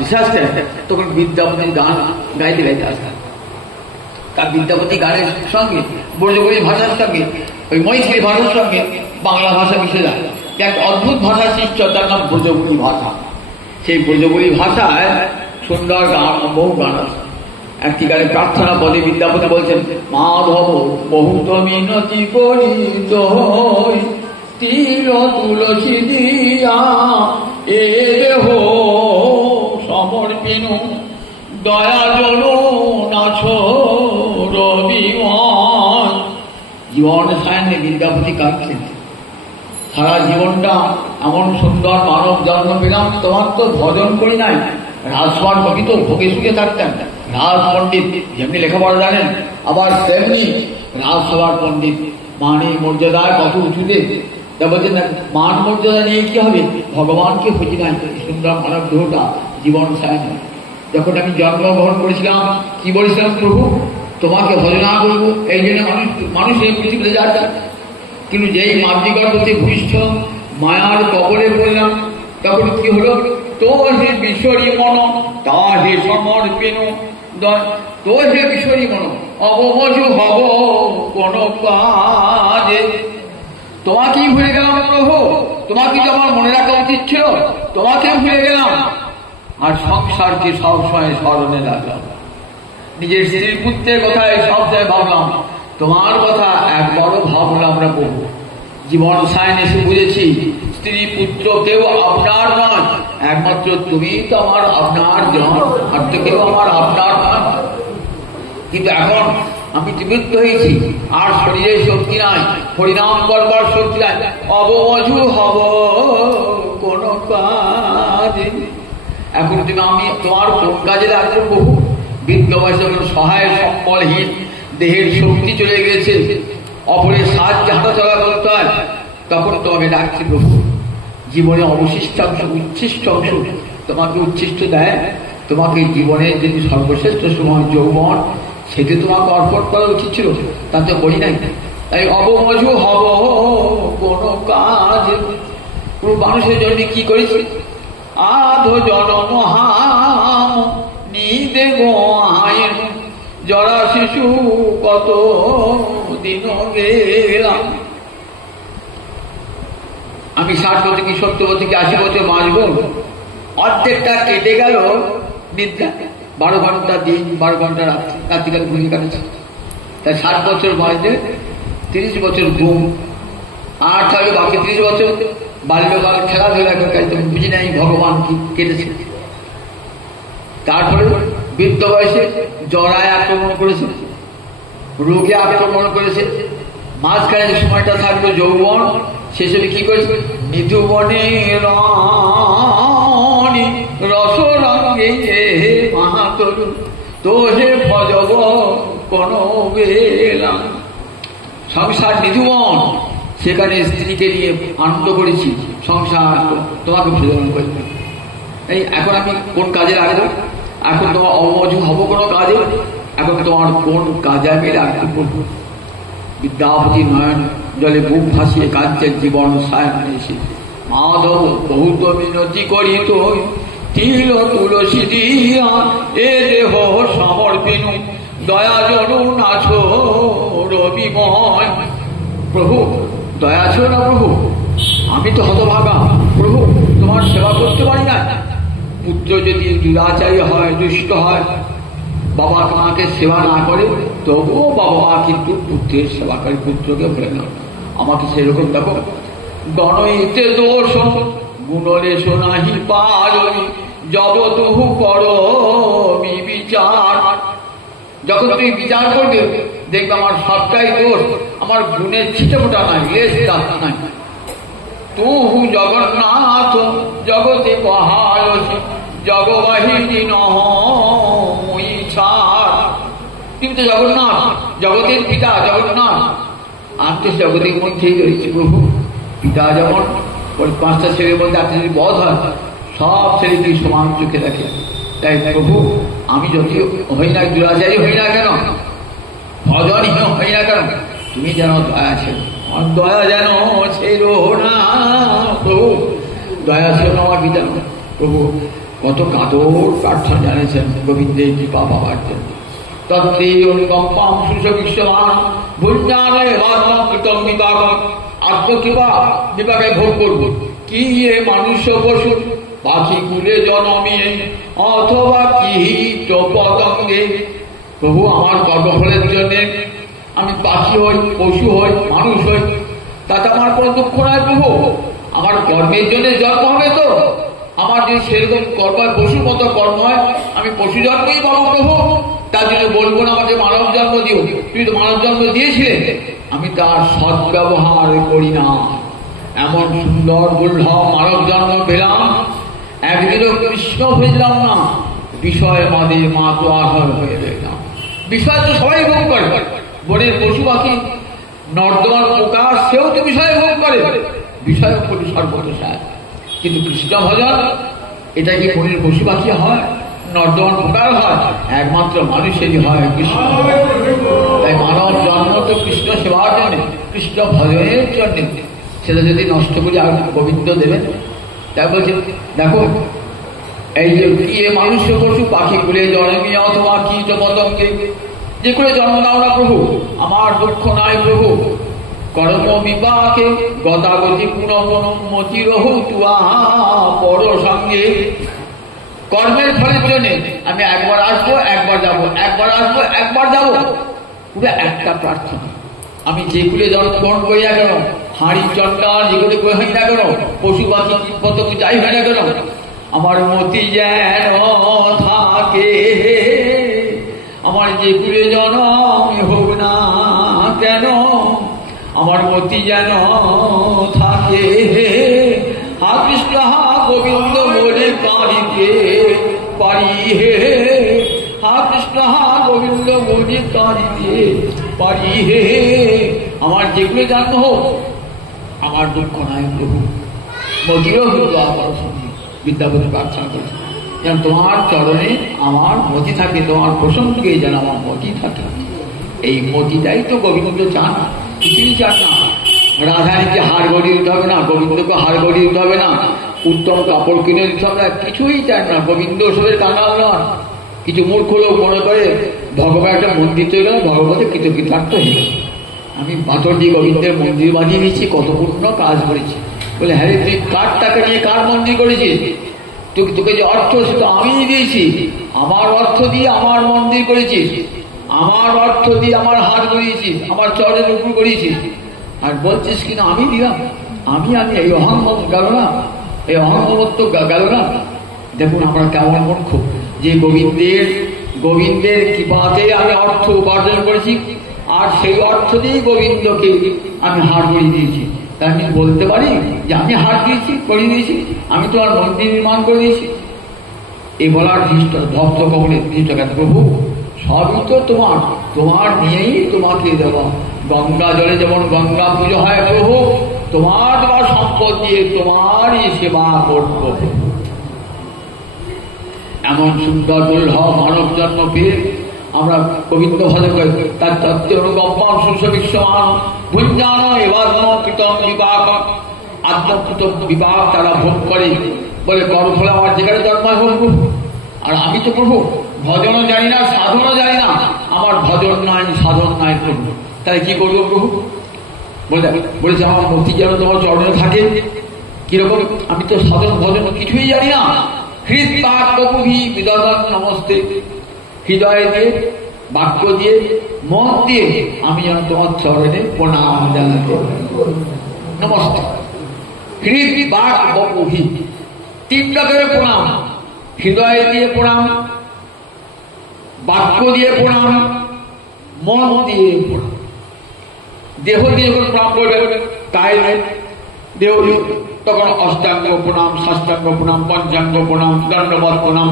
বিশ্বাস করেন তখন বিদ্যাপতির গান গাইতে আসতেন। তার বিদ্যাপতি গানের সঙ্গে ব্রজবুলি ভাষার সঙ্গে ওই মৈথিলি ভাষার সঙ্গে বাংলা ভাষা মিশে যায়। এক অদ্ভুত ভাষা সৃষ্টি, তার নাম ব্রজবুলি ভাষা। সেই ব্রজবুলি ভাষায় সুন্দর গান, বহু গান আছে। একটি গানে প্রার্থনা বলে বিদ্যাপতি বলছেন, মাধব বহুত মিনতি করি তীর তুলসী দিয়া এ দেহ সমর্পিন দয়া জলো নাছ রবিময়। জীবন সায়নে বিদ্যাপতি কাঁদছেন, সারা জীবনটা এমন সুন্দর মানব জন্ম পেলাম, তোমার তো ভজন করি নাই। রাজসভার কবি তো ভোগে সুখে থাকতেন। রাজ পণ্ডিত যেমনি লেখাপড়া জানেন, আবার তেমনি রাজসভার পণ্ডিত, মানে মর্যাদায় কত উঁচুতে। তা বলছেন না, মান মর্যাদা নিয়ে কি হবে, ভগবানকে খুঁজি নাই। সুন্দর মানব দেহটা জীবন সায়নে। যখন আমি জন্মগ্রহণ করেছিলাম কি বলেছিলাম, প্রভু তোমাকে ভজনা করবো, এই জন্য মানুষ এই পৃথিবীতে যাচ্ছে। কিন্তু যেই মাতৃকার প্রতি ভূষ্ঠ মায়ার কবলে পড়লাম, তখন কি হলো, তো হে বিশ্বরী মন তাহে সমর্পিন, তো হে বিশ্বরী মন অবমজু হব কোন কাজে। তোমাকেই ভুলে গেলাম প্রভু, তোমাকে তো আমার মনে রাখা উচিত ছিল, তোমাকে ভুলে গেলাম আর সংসারকে সবসময় স্মরণে রাখলাম। নিজের স্ত্রী পুত্রের কথা সবসময় ভাবলাম, তোমার কথা একবারও ভাবলাম না প্রভু। জীবন সায়ন এসে বুঝেছি স্ত্রী পুত্র কেউ আপনার নয়, একমাত্র তুমি তো আমার আপনার জন, আর তো কেউ আমার আপনার নয়। কিন্তু এখন আমি জীবিত হয়েছি, আর শরীরে শক্তি নাই, হরিনাম করবার শক্তি নাই, অবমজু হব কোন কাজে। এখন তুমি আমি তোমার কোন কাজে লাগবে প্রভু? বৃদ্ধ বয়সে সহায় সম্বলহীন, দেহের শক্তি চলে গেছে, অপরের সাহায্যে হাঁটাচলা করতে হয়, তখন তোমাকে ডাকছি প্রভু। জীবনে অবশিষ্ট অংশ, উচ্ছিষ্ট অংশ তোমাকে উচ্ছিষ্ট দেয়। তোমাকে জীবনের যদি সর্বশ্রেষ্ঠ সময় যৌবন, সেটি তোমাকে অর্পণ করা উচিত ছিল, তা তো করি নাই। তাই অবমজু হব কোন কাজ। পুরো মানুষের জন্য কি করেছি? আধো জনম হাম নিদে গোয়াইন, জরা শিশু কত দিন গেলাম। আমি 60 বছর কি 70 বছর কি 80 বছর বাঁচব, অর্ধেকটা কেটে গেল নিদ্রা। 12 ঘন্টা দিন, 12 ঘন্টা রাত্রিকাল ঘুমিয়ে কাটেছে। তাই 60 বছর বাঁচলে 30 বছর ঘুম, আর থাকবে বাকি 30 বছর বাল্যকাল খেলাধুলা করে। বুঝি নাই ভগবান কি কেটেছে। তারপরে বৃদ্ধ বয়সে জরায় আক্রমণ করেছে, রোগে আক্রমণ করেছে। মাঝখানে যে সময়টা থাকলো যৌবন, সেসবে কি করেছে? নিধুবনে রানী রস রঙে মাহাতরু তোহে ভজব কোন বেলা। সংসার নিধুবন, সেখানে স্ত্রীকে নিয়ে আনন্দ করেছি, সংসার তোমাকে প্রদান করি। এই এখন আমি কোন কাজে লাগবো? এখন তোমার অমজু হব কোনো কাজে? এখন তোমার কোন কাজে আমি রাখতে করবো? বিদ্যাপতি নয়ন জলে বুক ভাসিয়ে কাঁদছেন জীবন সায়ন এসে। মাধব বহুত মিনতি করি তো তিল তুলসী দিয়া এ দেহ সমর্পিনু, দয়া জনু নাছো রবিময়। প্রভু দয়া ছিল না প্রভু, আমি তো হতভাগা প্রভু, তোমার সেবা করতে পারি না। পুত্র যদি দুরাচারী হয়, দুষ্ট হয়, বাবা মাকে সেবা না করে, তবুও বাবা মা কিন্তু পুত্রের সেবা করে, পুত্রকে ভুলে না। আমাকে সেরকম দেখো। গণইতে দোষ গুণলেশ নাহি পারি, জগতুহু করো বিচার। যখন তুমি বিচার করবে দেখবে আমার সবটাই দোষ, আমার গুণের ছিটে ফোটা নাই, লেশ দাঁত নাই। তুহু জগন্নাথ জগতে পহায়স, জগবাহিনী নই ছাড়। তুমি তো জগন্নাথ, জগতের পিতা জগন্নাথ। আমি তো জগতের মধ্যেই রয়েছি প্রভু। পিতা যেমন ওই 5টা ছেলের মধ্যে একটা যদি বধ হয়, সব ছেলেকে সমান চোখে দেখে। তাই প্রভু আমি যদি হই না, দুরাচারী হই না কেন, ভজনহীন হই না কেন, তুমি যেন দয়া ছিল, আমার দয়া যেন ছিল না প্রভু। দয়া ছিল না আমার পিতা। প্রভু কত কাতর প্রার্থনা জানিয়েছেন গোবিন্দের কৃপা পাওয়ার জন্য। তত্ত্বে অনুকম্পাম সুশবিশ্বমান ভুঞ্জানে বাদম কৃতম বিপাক। আত্মকৃপা বিপাকে ভোগ করব কি এ মানুষ পশু পাখি কুলে জনমিয়ে অথবা কীট পতঙ্গে। প্রভু আমার কর্মফলের জন্যে আমি পাখি হই, পশু হই, মানুষ হই, তাতে আমার কোনো দুঃখ নয় প্রভু। আমার কর্মের জন্য জন্ম হবে তো, আমার যদি সেরকম কর্ম হয়, পশুর মতো কর্ম হয়, আমি পশু জন্মই পাবো প্রভু। তার জন্য বলবো না আমাকে মানব জন্ম দিও, তুমি তো মানব জন্ম দিয়েছিলে। আমি তার সদ্ব্যবহার করি না। এমন সুন্দর দুর্লভ মানব জন্ম পেলাম, একদিনও কৃষ্ণ হইলাম না, বিষয় মাদে মা তো আহর হয়ে রইলাম। বিষয় তো সবাই ভোগ করে, বনের পশু পাখি, নর্দমার পোকা, সেও তো বিষয় ভোগ করে, বিষয় করি সর্বতসায়। কিন্তু কৃষ্ণ ভজন এটা কি বনের পশু পাখি হয়, নর্দমার পোকার হয়? একমাত্র মানুষেরই হয় কৃষ্ণ। তাই মানব জন্ম তো কৃষ্ণ সেবার জন্য, কৃষ্ণ ভজনের জন্য। সেটা যদি নষ্ট করি আর গোবিন্দ দেবেন। তাই বলছে দেখো, এই যে কি মানুষ পশু পাখি গুলে জন্মে অথবা কীট পতঙ্গে, যে করে জন্ম দাও না প্রভু, আমার দুঃখ নাই প্রভু। কর্ম বিপাকে গতাগতি পুনঃমতিরহ তুয়া পর সঙ্গে। কর্মের ফলের জন্য আমি একবার আসবো একবার যাব, একবার আসবো একবার যাব, পুরো একটা প্রার্থনা। আমি যে কুলে জন্মগ্রহণ করি না কেন, হাঁড়ি চন্ডাল যেগুলো করে হই না কেন, পশু পাখি কীটপতঙ্গ যাই হয় না কেন, আমার মতি যেন থাকে, আমার যে কুলে জন্ম হোক না কেন, আমার মতি যেন থাকে। হা কৃষ্ণ হা গোবিন্দ বলে কাঁদিতে পারি হে, হা কৃষ্ণ হা গোবিন্দ বলে কাঁদিতে পারি হে। আমার যেগুলো জানতে হোক, আমার দুঃখ নাই প্রভু, মতিরও কিন্তু আমার সঙ্গে বিদ্যাপতি প্রার্থনা করেছে যেন তোমার চরণে আমার মতি থাকে, তোমার প্রসঙ্গে যেন আমার মতি থাকে। এই মতিটাই তো গোবিন্দ চান, কিছুই চান না। রাধারীকে হার গড়িয়ে দিতে হবে না, গোবিন্দকে হার গড়িয়ে দিতে হবে না, উত্তম কাপড় কিনে দিতে হবে না, কিছুই চান না। গোবিন্দ ওসবের কাঙাল নন। কিছু মূর্খ লোক মনে করে ভগবান একটা মন্দির তৈরি করে ভগবতের কৃতকৃতার্থ হয়ে গেল। আমি পাথর দিয়ে গোবিন্দের মন্দির বানিয়ে দিচ্ছি, কত পূর্ণ কাজ করেছি। বলে হ্যাঁ তুই কার টাকা নিয়ে কার মন্দির করেছিস? তোকে যে অর্থ সেটা আমি দিয়েছি, আমার অর্থ দিয়ে আমার মন্দির করেছিস, আমার অর্থ দিয়ে আমার হাত গড়িয়েছিস, আমার চরের উপর গড়িয়েছিস, আর বলছিস কিনা আমি দিলাম। আমি এই অহংমত গেল না, এই অহংমত গেল না। দেখুন আমরা কেমন মূর্খ যে গোবিন্দের কৃপাতে আমি অর্থ উপার্জন করেছি, আর সেই অর্থ দিয়ে গোবিন্দকে আমি হার গড়িয়ে দিয়েছি। তাই আমি বলতে পারি যে আমি হার দিয়েছি, করিয়ে দিয়েছি, আমি তোমার মন্দির নির্মাণ করে দিয়েছি। এই বলার ভক্ত কবলে দৃষ্ট কেন? প্রভু সবই তো তোমার নিয়েই তোমাকে দেব। গঙ্গা জলে যেমন গঙ্গা পুজো হয় প্রভু, তোমার সম্পদ দিয়ে তোমারই সেবা করব। এমন সুন্দর দুর্লভ মানব জন্ম পেয়ে আমরা গোবিন্দ ভজন করি। তার তত্ত্ব অনুগম্পন সুবিশ্বমান ভুঞ্জান এবার কৃতম বিপাক, আত্মকৃত বিপাক তারা ভোগ করে। বলে কর্মফলে আমার যেখানে জন্ম হোক। আর আমি তো প্রভু ভজনও জানি না, সাধনও জানি না, আমার ভজন নাই সাধন নাই প্রভু। তাহলে কি করবো প্রভু? বলেছে আমার মতি যেন তোমার চরণে থাকে। কিরকম? আমি তো সাধন ভজন কিছুই জানি না। হৃদ বাক্য বিদধন নমস্তে, হৃদয় দিয়ে বাক্য দিয়ে মন দিয়ে আমি যেন তোমার চরণে প্রণাম জানাতে নমস্তে। হৃদ বাক বপুহি, তিন রকমের প্রণাম। হৃদয় দিয়ে প্রণাম, বাক্য দিয়ে প্রণাম, মন দিয়ে প্রণাম। দেহ দিয়ে যখন প্রণাম করবে তাই দেহ তখন অষ্টাঙ্গ প্রণাম, ষষ্ঠাঙ্গ প্রণাম, পঞ্চাঙ্গ প্রণাম, দণ্ডবত প্রণাম।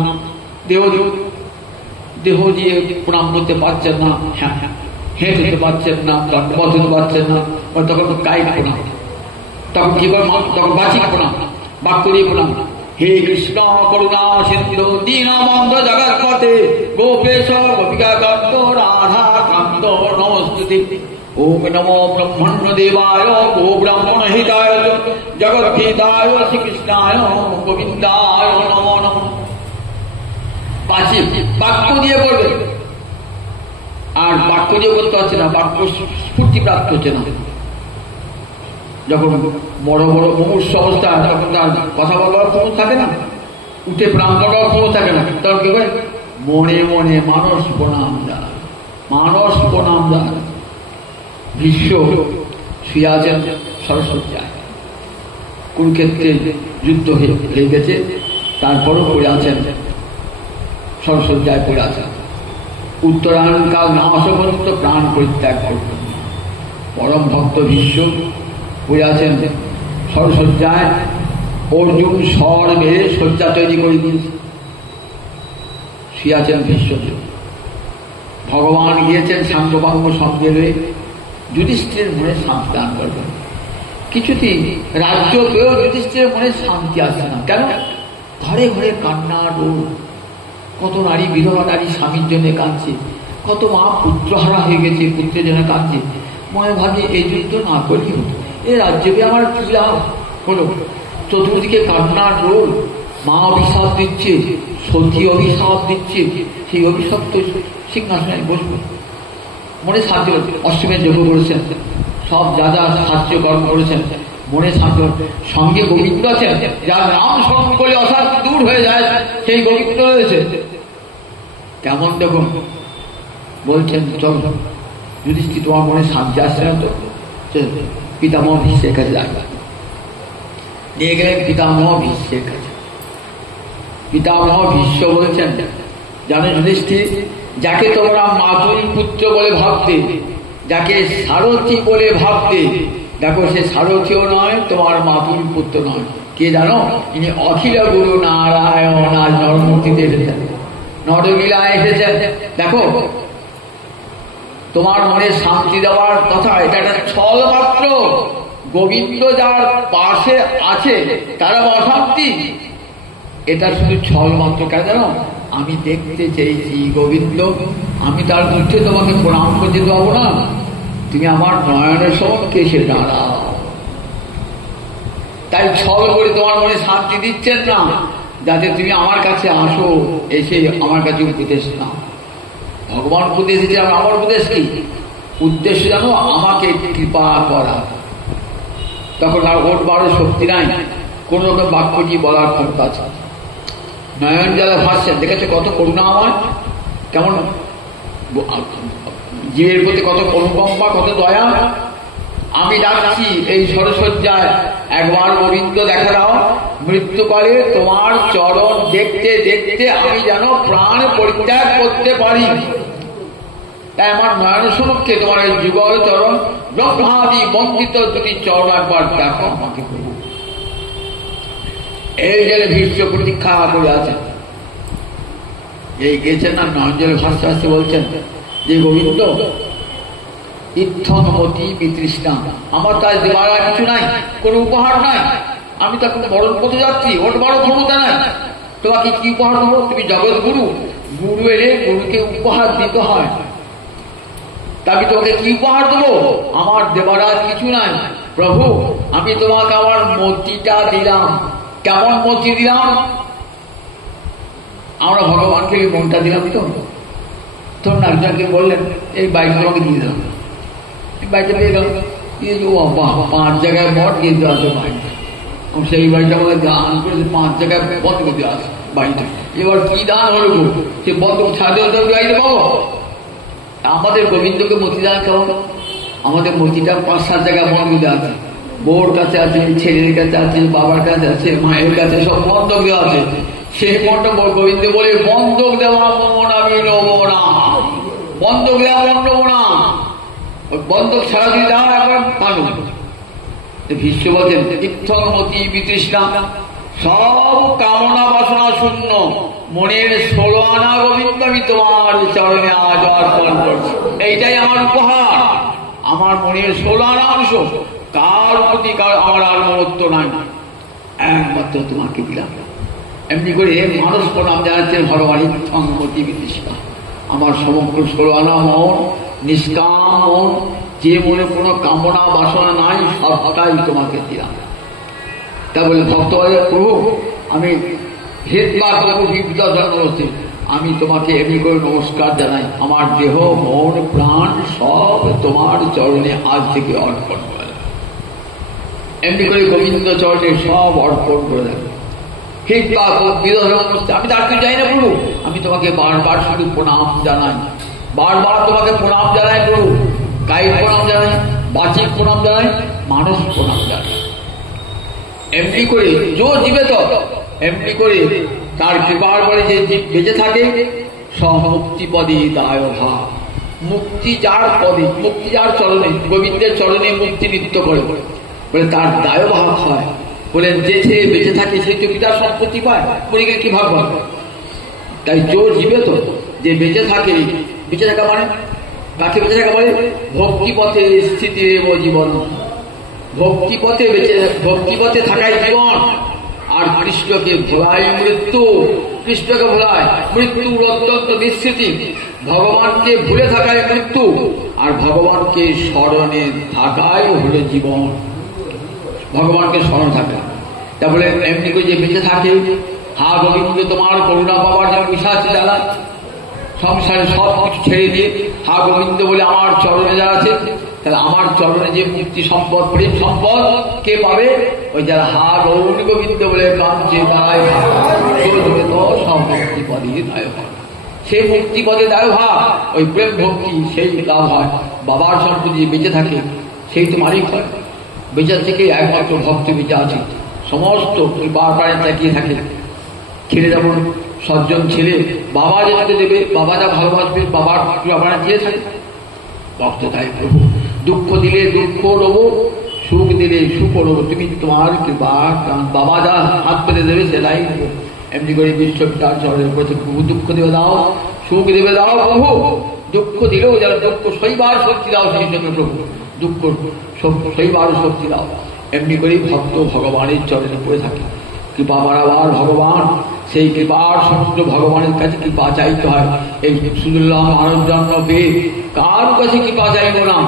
দেহ দিয়ে প্রণাম করতে পারছেন না, হেঁটে হতে পারছেন না, দণ্ডবত হতে পারছেন না, তখন কায়িক প্রণাম। তখন কি করে? তখন বাচিক প্রণাম, বাক্য দিয়ে প্রণাম। হে কৃষ্ণ করুণা সিন্ধু দীনবন্ধ জগৎপতে গোপেশ গোপিকা কান্ত রাধা কান্ত নমস্তুতে। ওম নমো ব্রহ্মণ্য দেবায় গো ব্রাহ্মণ হিতায় জগদ্ধিতায় শ্রীকৃষ্ণায় গোবিন্দায় নমো নমঃ। বাক্য দিয়ে করবে, আর বাক্য দিয়ে করতে হচ্ছে না, বাক্য স্ফূর্তি প্রাপ্ত হচ্ছে না। যখন বড় বড় মুমূর্ষ অবস্থা, তখন তার কথা বলার ক্ষমতা থাকে না, উঠে প্রাণ করার ক্ষমতা থাকে না, তখন কি করে? মনে মনে মানস প্রণাম জানায়, মানস প্রণাম জানায়। বিশ্ব শুয়ে আছেন সরস্বতীয়, কুরুক্ষেত্রে যুদ্ধ হয়ে লেগেছে, তারপরও পড়ে আছেন সরস্বতীয়, পড়ে আছেন। উত্তরায়ণ কাল না আসা পর্যন্ত প্রাণ পরিত্যাগ করতেন। পরম ভক্ত বিশ্ব পড়ে আছেন সরস্বতীয়। অর্জুন স্বর বেড়ে শয্যা তৈরি করে দিয়েছে, শুয়ে আছেন বিশ্বদেব। ভগবান গিয়েছেন সাঙ্গপাঙ্গ সঙ্গে রয়ে যুধিষ্ঠিরের মনে শান্তি দান করবেন। কিছুতেই রাজ্য পেয়েও যুধিষ্ঠিরের মনে শান্তি আসছে না। কেন? ঘরে ঘরে কান্না রোল। কত নারী বিধবা নারী স্বামীর জন্য কাঁদছে, কত মা পুত্রহারা হয়ে গেছে, পুত্রের জন্য কাঁদছে। মনে ভাবি এই যুদ্ধ না করলেই হতো, এই রাজ্যকে আমার কি লাভ হলো? চতুর্দিকে কান্নার রোল, মা অভিশাপ দিচ্ছে, সতী অভিশাপ দিচ্ছে, সেই অভিশাপ তো সিংহাসনে বসবো। মনে শান্তি। অশ্বমেধ যজ্ঞ করেছেন সব যা যা শাস্ত্রীয় কর্ম করেছেন মনে শান্ত, সঙ্গে গোবিন্দ আছেন, যার নাম স্মরণ করলে অশান্তি দূর হয়ে যায়, সেই গোবিন্দ রয়েছে। কেমন দেখুন বলছেন, চল যুধিষ্ঠির তোমার মনে শান্তি আসছে না তো, পিতামহ ভীষ্মের কাছে যাবে। নিয়ে গেলেন পিতামহ ভীষ্মের কাছে। পিতামহ ভীষ্ম বলছেন, জানো যুধিষ্ঠির, যাকে তোমরা মাতুল পুত্র বলে ভাবতে, যাকে সারথি বলে ভাবতে, দেখো সে সারথিও নয়, তোমার মাতুল পুত্র নয়। কে জানো? ইনি অখিল গুরু নারায়ণ আজ নরমূর্তিতে এসেছেন, নরলীলায় এসেছেন। দেখো তোমার মনে শান্তি দেওয়ার কথা, এটা একটা ছল মাত্র। গোবিন্দ যার পাশে আছে তারা অশান্তি, এটা শুধু ছল মাত্র। কেন জানো? আমি দেখতে চেয়েছি গোবিন্দ, আমি তার মধ্যে তোমাকে প্রণাম করতে দেবো না, তুমি আমার নয়নের সমক্ষে এসে দাঁড়াও। তাই ছল করে তোমার মনে শান্তি দিচ্ছেন না, যাতে তুমি আমার কাছে আসো, এসে আমার কাছে উপদেশ নাও। ভগবান উপদেশ দিচ্ছে, আমার উপদেশ কি উদ্দেশ্য জানো? আমাকে কৃপা করা। তখন আর ওর বারো শক্তি নাই কোন রকম বাক্যটি বলার ক্ষমতা আছে। নয়ন যারা ভাসছেন, দেখেছে কত করুণা আমার, কেমন জীবের প্রতি কত অনুকম্পা, কত দয়া। আমি ডাকছি এই সরসজ্জায়, একবার গোবিন্দ দেখা দাও। মৃত্যুকালে তোমার চরণ দেখতে দেখতে আমি যেন প্রাণ পরিত্যাগ করতে পারি। তাই আমার নয়ন সমক্ষে তোমার এই যুগল চরণ, ব্রহ্মাদি বন্দিত দুটি চরণ একবার দেখো আমাকে। এই জলে ভীষ্ম প্রতীক্ষা করে আছেন। এই গেছেন না নয়নজলে ভাসতে ভাসতে বলছেন যে গোবিন্দ, ইত্থনমতি বিতৃষ্ণা, আমার তাই দেবার কিছু নাই, কোন উপহার নাই। আমি তো এখন বড় পথে যাচ্ছি, ওর বড় ক্ষমতা নাই। তোমাকে কি উপহার দেবো? তুমি জগৎ গুরু, গুরু এলে গুরুকে উপহার দিতে হয়। আমি তোমাকে কি উপহার দেবো? আমার দেবার কিছু নাই। প্রভু, আমি তোমাকে আমার মতিটা দিলাম। কেমন মতি দিলাম? আমরা ভগবানকে মনটা দিলাম। তো তখন একজনকে বললেন, এই বাইক তোমাকে দিয়ে দিলাম। বাড়িতে পেয়ে গেল, 5 জায়গায় মঠ দিয়ে দেওয়া আছে বাড়িতে। সেই বাড়িটা আমাকে দান করেছে, 5 জায়গায় বন্ধ করে দেওয়া আছে বাড়িটা। এবার কি দান হলো? সে বন্ধ ছাড়তে বাড়িতে পাবো? আমাদের গোবিন্দকে মতি দান কেমন? আমাদের মতিটা 5-7 জায়গায় বন্ধ দেওয়া আছে। বউর কাছে আছে, ছেলের কাছে আছে, বাবার কাছে আছে, মায়ের কাছে, সব বন্ধক দেওয়া আছে। সেই মনটা গোবিন্দ বলে, বন্ধক দেওয়া মন আমি নেবো না, বন্ধক দেওয়া মন নেবো না, বন্ধক ছাড়া দিয়ে দাও একবার মানুষ। ভীষ্ম বলছেন, ইত্থনমতি বিতৃষ্ণা, সব কামনা বাসনা শূন্য, মনের 16 আনা গোবিন্দ আমি তোমার চরণে আজ অর্পণ করছি। এইটাই আমার উপহার। আমার মনের 16 আনা অংশ, কার প্রতি আমার আর মহত্ব নাই, একমাত্র তোমাকে দিলাম। এমনি করে মানুষ প্রণাম জানাচ্ছেন ভগবান। ইত্থনমতি বিতৃষ্ণা, আমার সমগ্র 16 আনা মন, নিষ্কাম মন, যে মনে কোনো কামনা বাসনা নাই, সবটাই তোমাকে দিলাম। তা বলে ভক্ত প্রভু, আমি আমি তোমাকে এমনি করে নমস্কার জানাই। আমার দেহ মন প্রাণ সব তোমার চরণে আজ থেকে অর্পণ করে। এমনি করে গোবিন্দ চরণে সব অর্পণ করে দেন। আমি তার কিছু যাই না প্রভু, আমি তোমাকে বারবার শুধু প্রণাম জানাই, বারবার তোমাকে প্রণাম জানাই প্রভু। কায়িক প্রণাম জানাই, বাচিক প্রণাম জানাই, মানস প্রণাম জানাই। এমনি করে যে জীবে তো এমনি করে তার কৃপার পরে যে বেঁচে থাকে, মুক্তিপদে দায় ভাব। মুক্তি যার পদে, মুক্তি যার চরণে, গোবিন্দের চরণে মুক্তি নৃত্য করে বলে তার দায় ভাব হয়। বলে যে ছেলে বেঁচে থাকে সে তো পিতার সম্পত্তি পায়, পরিকে কি ভাব হবে? তাই যে জীবে তো যে বেঁচে থাকে, বেঁচে থাকা মানে কাকে বেঁচে থাকা বলে? ভক্তিপথে স্থিতি জীবন, ভক্তিপথে বেঁচে, ভক্তিপথে থাকাই জীবন। আর কৃষ্ণকে ভোলাই মৃত্যু, কৃষ্ণকে ভোলায় মৃত্যুর অত্যন্ত নিশ্চিতি। ভগবানকে ভুলে থাকায় মৃত্যু, আর ভগবানকে স্মরণে থাকাই হলো জীবন। ভগবানকে স্মরণ থাকে। তা বলে এমনি করে যে বেঁচে থাকে, হা গোবিন্দ তোমার করুণা পাওয়ার জন্য বিশ্বাস জ্বালা, সংসারে সব কিছু ছেড়ে দিয়ে হা গোবিন্দ বলে আমার চরণে যারা আছে, তাহলে আমার চরণে যে মুক্তি সম্পদ প্রেম সম্পদ কে পাবে? ওই যারা হা গৌর গোবিন্দ বলে কাঁদছে তারাই তো সব মুক্তি পদে দায় হয়। সেই মুক্তি পদে দায় ভাব ওই প্রেম ভক্তি সেই লাভ হয়। বাবার সম্পত্তি যে বেঁচে থাকে সেই তো মালিক হয়। বেঁচে থেকে একমাত্র ভক্ত বেঁচে আছে, সমস্ত বারবার তাকিয়ে থাকে। ছেলে যেমন সজ্জন ছেলে বাবা যেটাকে দেবে, বাবা যা ভালোবাসবে বাবার বাবারা চেয়ে থাকে। ভক্ত তাই প্রভু দুঃখ দিলে দুঃখ রবো, সুখ দিলে সুখ রবো, তুমি তোমার বাবা যা হাত পেতে দেবে সেটাই দেবো। এমনি করে বিশ্ববিদ্যালয় চরণের উপরে প্রভু দুঃখ দেবে দাও, সুখ দেবে দাও প্রভু। দুঃখ দিলেও যারা দুঃখ সইবার শক্তি দাও সেই জন্য প্রভু দুঃখ সইবার শক্তি দাও। এমনি করেই ভক্ত ভগবানের চরণে পড়ে থাকে। কৃপা বাড়াবার ভগবান, সেই কৃপার সমস্ত ভগবানের কাছে কৃপা চাইতে হয়। এই সুদুল্লাহ মানব জন্ম পেয়ে কার কাছে কৃপা চাইব না?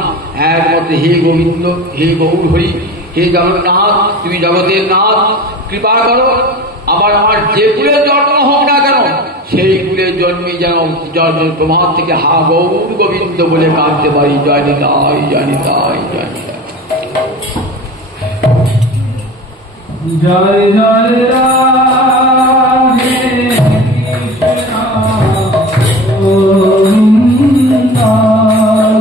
একমাত্র হে গোবিন্দ, হে গৌর হরি, হে জগন্নাথ, তুমি জগতের নাথ, কৃপা করো। আবার আমার যে কুলের জন্ম হোক না কেন সেই কুলের জন্মে যেন তোমার থেকে হা গৌর গোবিন্দ বলে কাঁদতে পারি। জয় নিতাই, জয় নিতাই, জয় নিতাই। জয় জয় রাধে কৃষ্ণ গোবিন্দ,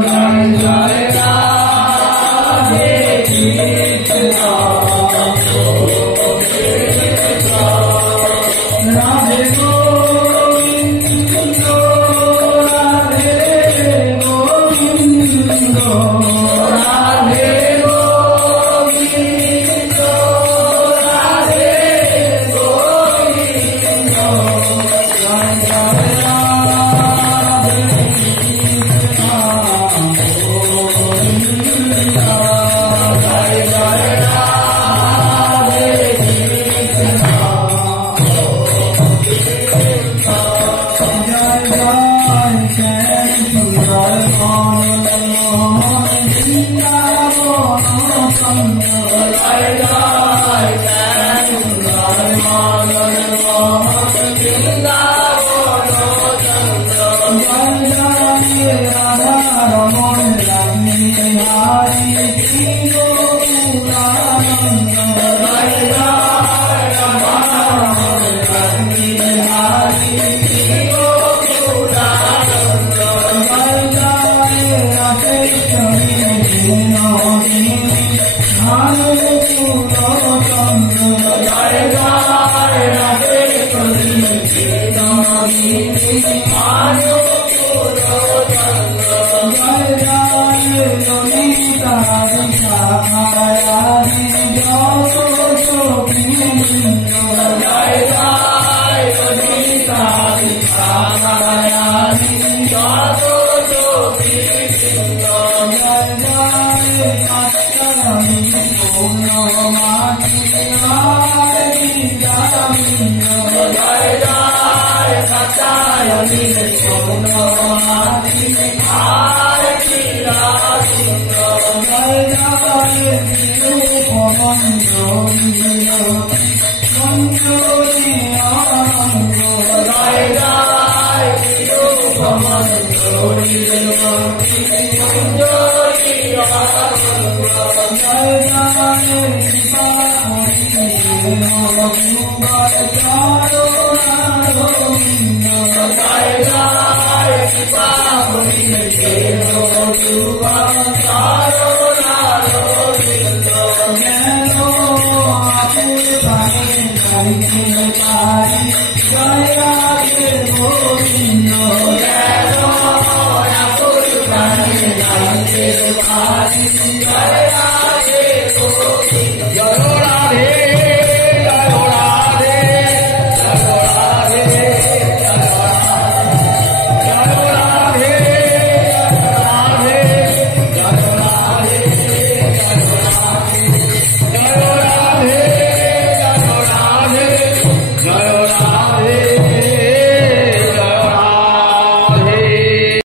জয় জয় রাধে কৃষ্ণ রাধে গোবিন্দ, রাধে গোবিন্দ, রাধে Jai